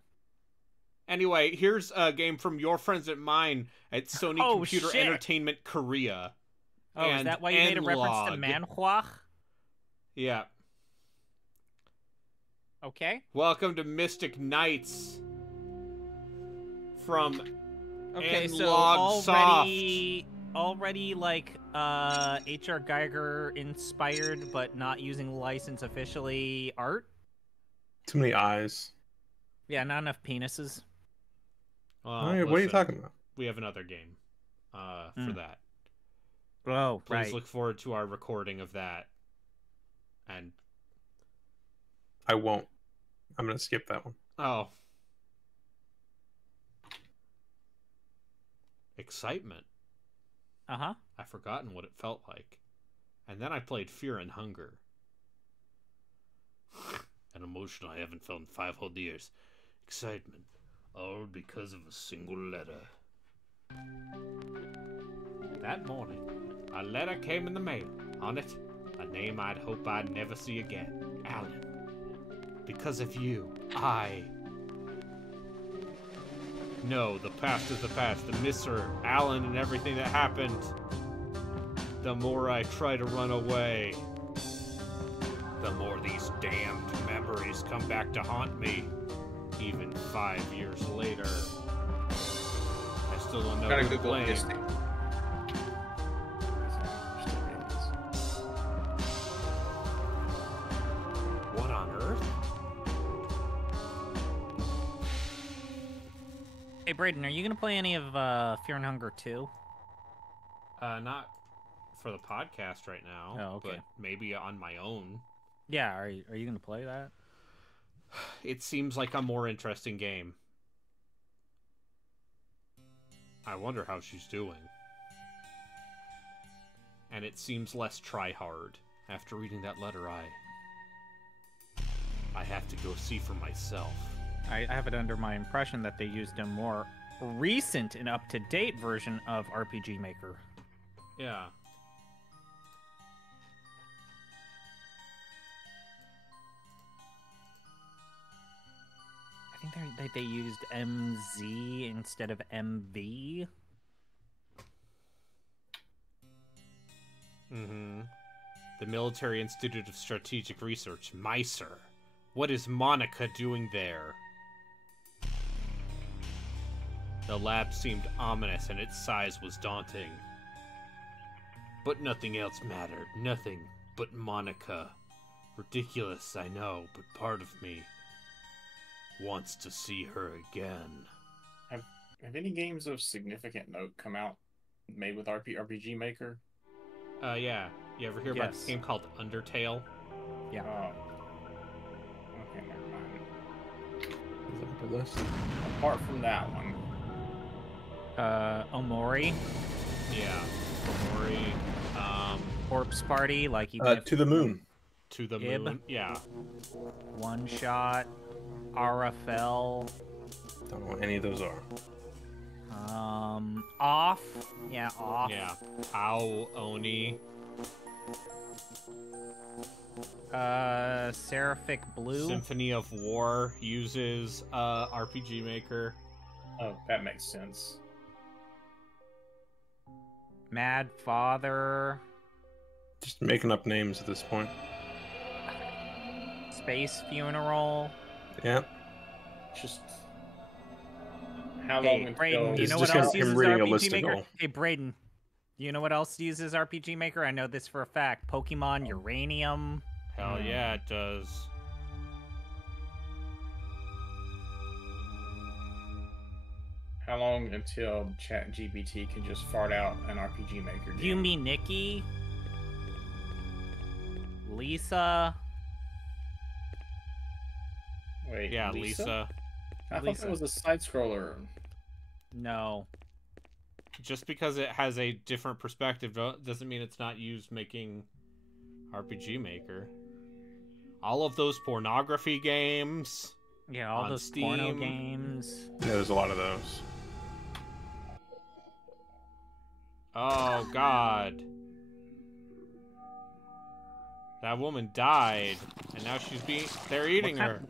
Anyway, here's a game from your friends and mine at Sony Computer Entertainment Korea. Oh, is that why you made a reference to Manhua? Yeah. Okay. Welcome to Mystic Knights from so Soft. already like H.R. Geiger inspired but not using license officially art. Too many eyes. Yeah, not enough penises. What are you talking about? We have another game for that. Oh, Please look forward to our recording of that. And I won't. I'm going to skip that one. Oh. Excitement. Uh-huh. I've forgotten what it felt like. And then I played Fear and Hunger. An emotion I haven't felt in 5 whole years. Excitement. All because of a single letter. That morning, a letter came in the mail. On it, a name I'd hope I'd never see again. Alan. Because of you, No, the past is the past. The miss her, Alan, and everything that happened. The more I try to run away, the more these damned memories come back to haunt me. Even 5 years later. I still don't know who to blame. What on earth? Hey, Braden, are you going to play any of Fear and Hunger 2? Not for the podcast right now. Oh, okay. But maybe on my own. Yeah, are you going to play that? It seems like a more interesting game. I wonder how she's doing. And it seems less try-hard. After reading that letter, I have to go see for myself. I have it under my impression that they used a more recent and up-to-date version of RPG Maker. Yeah. I think they used MZ instead of MV. Mm-hmm. The Military Institute of Strategic Research, MISR. What is Monica doing there? The lab seemed ominous and its size was daunting. But nothing else mattered. Nothing but Monica. Ridiculous, I know, but part of me wants to see her again. Have any games of significant note come out made with RPG Maker? Yeah. You ever hear about this game called Undertale? Yeah. Okay, never mind. Is that the list? Apart from that one. Omori. Yeah. Omori. Corpse Party, like you To the Moon. To the Moon. Yeah. One Shot. RFL. Don't know what any of those are. Off. Yeah, Off. Yeah. Ao Oni. Seraphic Blue. Symphony of War uses RPG Maker. Oh, that makes sense. Mad Father. Just making up names at this point. Space Funeral. Yeah. Just how long Hey, Braden, you It's know just what else him uses reading a RPG list Maker? ago. Hey, Braden, you know what else uses RPG Maker? I know this for a fact. Pokemon Uranium. Hell yeah, it does. How long until ChatGPT can just fart out an RPG Maker game? Yumi Nikki. Lisa. Wait, Yeah, Lisa. I thought that was a side scroller. No. Just because it has a different perspective doesn't mean it's not used making RPG Maker. All of those pornography games. Yeah, all on those Steam. porno games. Yeah, there's a lot of those. Oh, God. That woman died, and now they're eating her.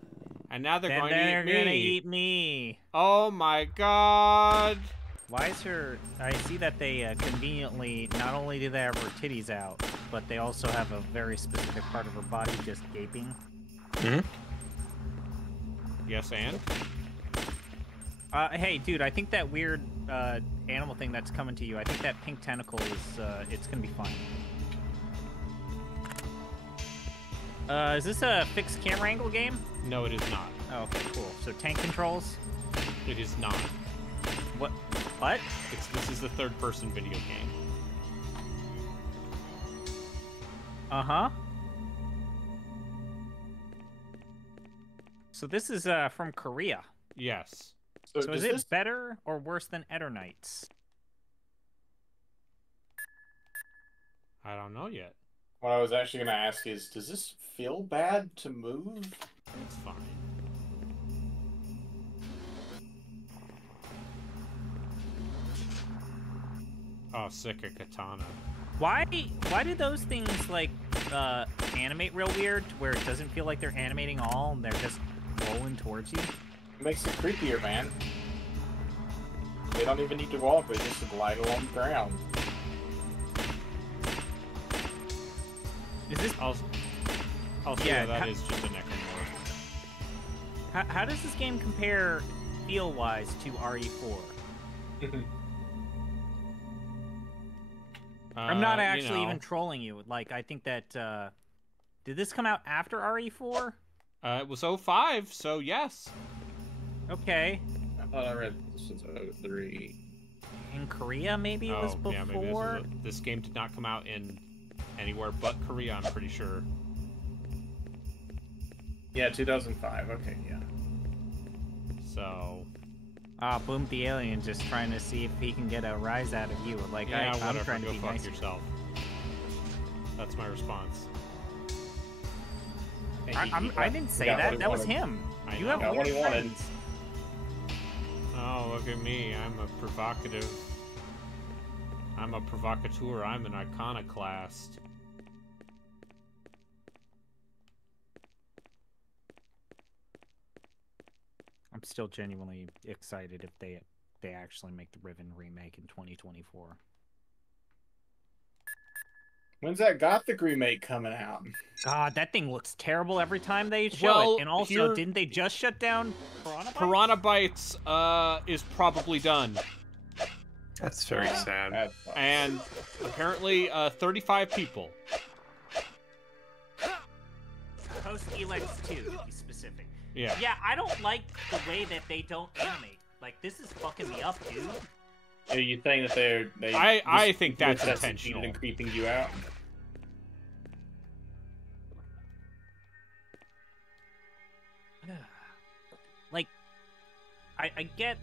And now they're Then going they're to eat me. gonna eat me. Oh my god. Why is her... I see that they conveniently, not only do they have her titties out, but they also have a very specific part of her body just gaping. Mm-hmm. Yes, and? Hey, dude, I think that weird animal thing that's coming to you, I think that pink tentacle is, it's gonna be fun. Is this a fixed camera angle game? No, it is not. Oh, okay, cool. So tank controls? It is not. What? What? This is the third-person video game. Uh-huh. So this is from Korea. Yes. So is it better or worse than Eternights? I don't know yet. What I was actually going to ask is, does this feel bad to move? It's fine. Oh, sick, a katana. Why do those things, like, animate real weird, where it doesn't feel like they're animating all, and they're just rolling towards you? It makes it creepier, man. They don't even need to walk, they just glide along the ground. Is this... Also, yeah, that is just a necromorph. How does this game compare, feel-wise, to RE4? I'm not actually even trolling you. Like, I think that, did this come out after RE4? It was 05, so yes. Okay. I thought I read this was 03. In Korea, maybe it was before? Yeah, maybe this game did not come out in anywhere but Korea, I'm pretty sure. Yeah, 2005. Okay, yeah. So... Boom the alien just trying to see if he can get a rise out of you. Like, yeah, I'm whatever, trying to go be fuck nice. yourself. That's my response. I didn't say that. That was him. You have got what he wanted. friends. Oh, look at me. I'm a provocateur. I'm an iconoclast. I'm still genuinely excited if they actually make the Riven remake in 2024. When's that Gothic remake coming out? God, that thing looks terrible every time they show it. And also, didn't they just shut down Piranha Bytes? Piranha Bytes is probably done. That's very sad. And apparently 35 people. Post Elex 2, to be specific. Yeah. Yeah, I don't like the way that they don't animate. Like, this is fucking me up, dude. Are you saying that I think that's intentional and creeping you out? Like, I get.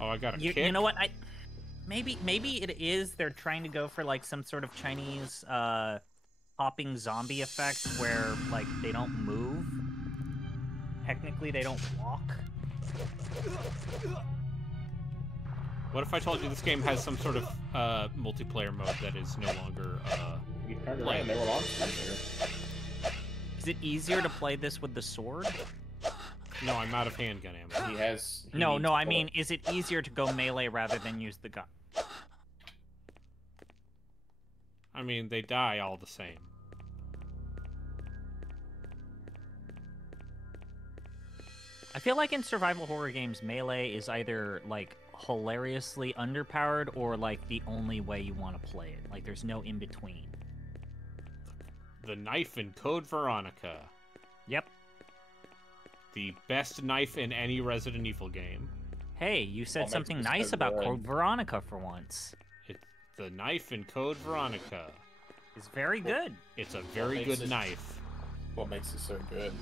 Oh, I got a kick. You know what? Maybe it is. They're trying to go for like some sort of Chinese hopping zombie effect where like they don't move. Technically, they don't walk. What if I told you this game has some sort of multiplayer mode that is no longer playable? Is it easier to play this with the sword? No, I'm out of handgun ammo. No, I mean, is it easier to go melee rather than use the gun? I mean, they die all the same. I feel like in survival horror games, melee is either, like, hilariously underpowered or, like, the only way you want to play it. Like, there's no in-between. The knife in Code Veronica. Yep. The best knife in any Resident Evil game. Hey, you said something nice about Code Veronica for once. The knife in Code Veronica. It's very good. It's a very good knife. What makes it so good?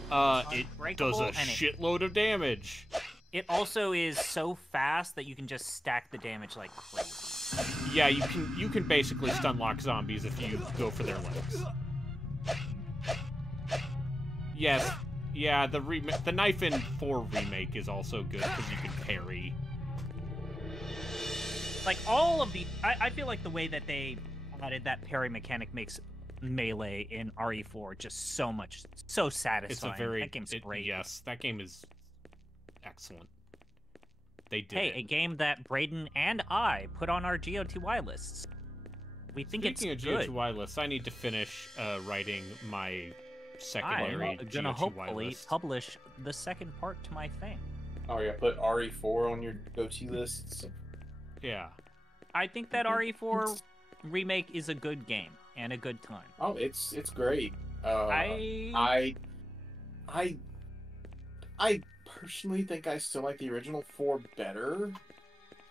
It does a shitload of damage. It also is so fast that you can just stack the damage like crazy. Yeah, you can basically stun lock zombies if you go for their legs. Yes. Yeah, the knife in 4 remake is also good because you can parry. Like all of the I feel like the way that they added that parry mechanic makes melee in RE4 just so satisfying. It's a very that game's great. Yes, that game is excellent. They did Hey, a game that Braden and I put on our GOTY lists. We think Speaking it's of good. GOTY lists, I need to finish writing my secondary I'm gonna GOTY hopefully list. publish the second part to my thing. Oh yeah, put RE4 on your go-to lists. Yeah. I think that RE4 remake is a good game and a good time. Oh, it's great. I personally think I still like the original 4 better.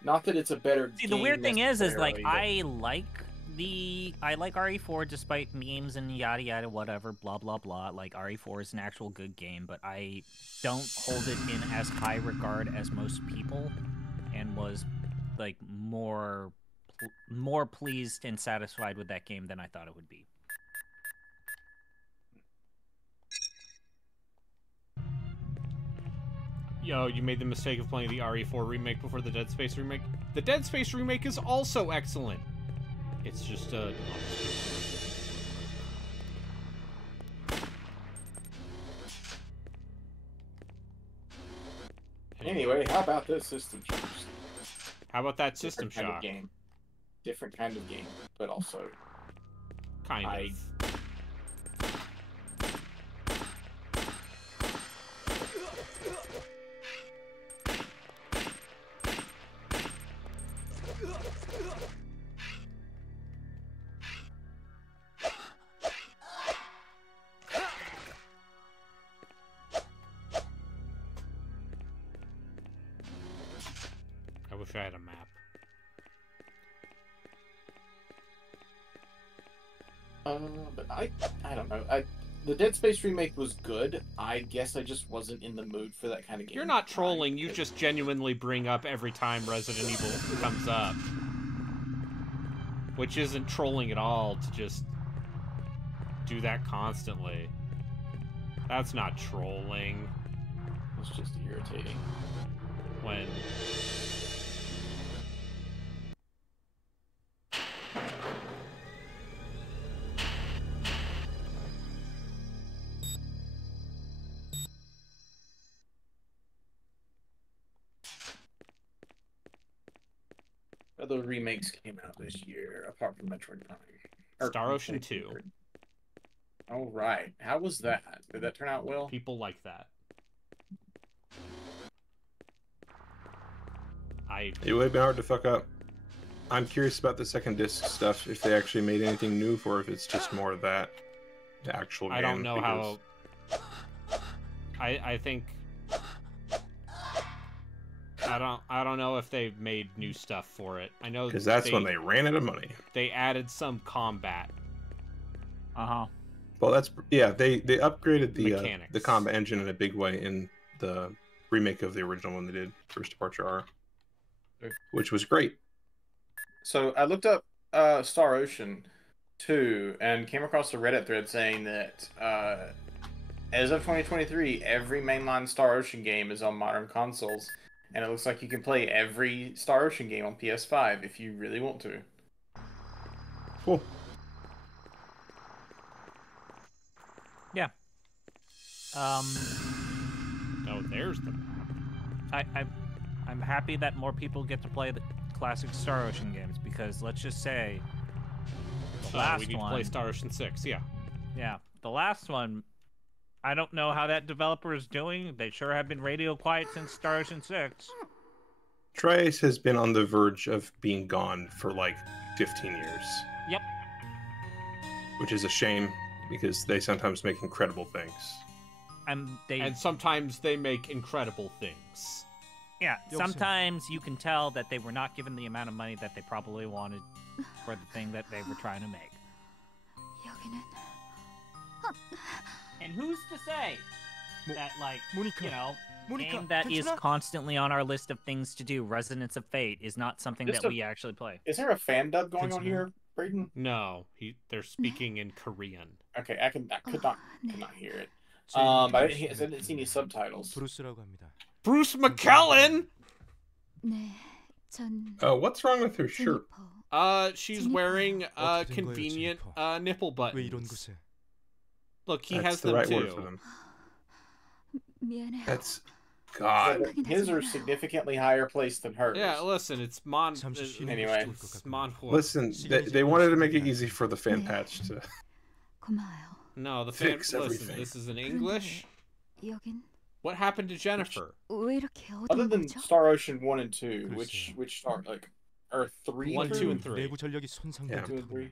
Not that it's a better game. See, the weird thing is like necessarily, I like RE4 despite memes and yada yada whatever blah blah blah. Like RE4 is an actual good game, but I don't hold it in as high regard as most people, and was like more pleased and satisfied with that game than I thought it would be. Yo, you made the mistake of playing the RE4 remake before the Dead Space remake. The Dead Space remake is also excellent. It's just Anyway, how about this System Shock? How about that System Different kind Shock? of game. Different kind of game, but also Kind of. I wish I had a map. But I don't know. The Dead Space remake was good. I guess I just wasn't in the mood for that kind of game. You're not trolling, you just genuinely bring up every time Resident Evil comes up. Which isn't trolling at all to just do that constantly. That's not trolling. It's just irritating. When... Other remakes came out this year, apart from Metroid Prime. Star Ocean 2. All right. How was that? Did that turn out well? People like that. It would have been hard to fuck up. I'm curious about the second disc stuff, if they actually made anything new or if it's just more of that, the actual game. I don't know how... I think... I don't know if they've made new stuff for it. I know because that's when they ran out of money. They added some combat. Well, that's they upgraded the mechanics. combat engine in a big way in the remake of the original one they did, First Departure R, which was great. So I looked up Star Ocean 2 and came across a Reddit thread saying that as of 2023, every mainline Star Ocean game is on modern consoles. And it looks like you can play every Star Ocean game on PS5 if you really want to. Cool. Yeah. Oh, there's the... I'm happy that more people get to play the classic Star Ocean games, because let's just say the last we need one, to play Star Ocean 6, yeah. Yeah, the last one, I don't know how that developer is doing. They sure have been radio quiet since Star Ocean 6. Tri-Ace has been on the verge of being gone for like 15 years. Yep. Which is a shame, because they sometimes make incredible things. And sometimes they make incredible things. Yeah, sometimes you can tell that they were not given the amount of money that they probably wanted for the thing that they were trying to make. And who's to say that, like, you know, game that is constantly on our list of things to do, Resonance of Fate, is not something that we actually play. Is there a fan dub going on here, Braden? No, they're speaking in Korean. Okay, I could not hear it. But I didn't see any subtitles. Bruce McKellen! Oh, what's wrong with her shirt? She's wearing convenient nipple buttons. Look, he has the them right too. word for them. That's God. His are significantly higher placed than hers. Yeah, listen, it's Anyway. Listen, they wanted to make it easy for the fan patch to No, the fan. fix Listen, everything. this is in English. What happened to Jennifer? Other than Star Ocean 1 and 2, which star, like, or 3? 1, 2, and 3. Yeah. 2 and 3.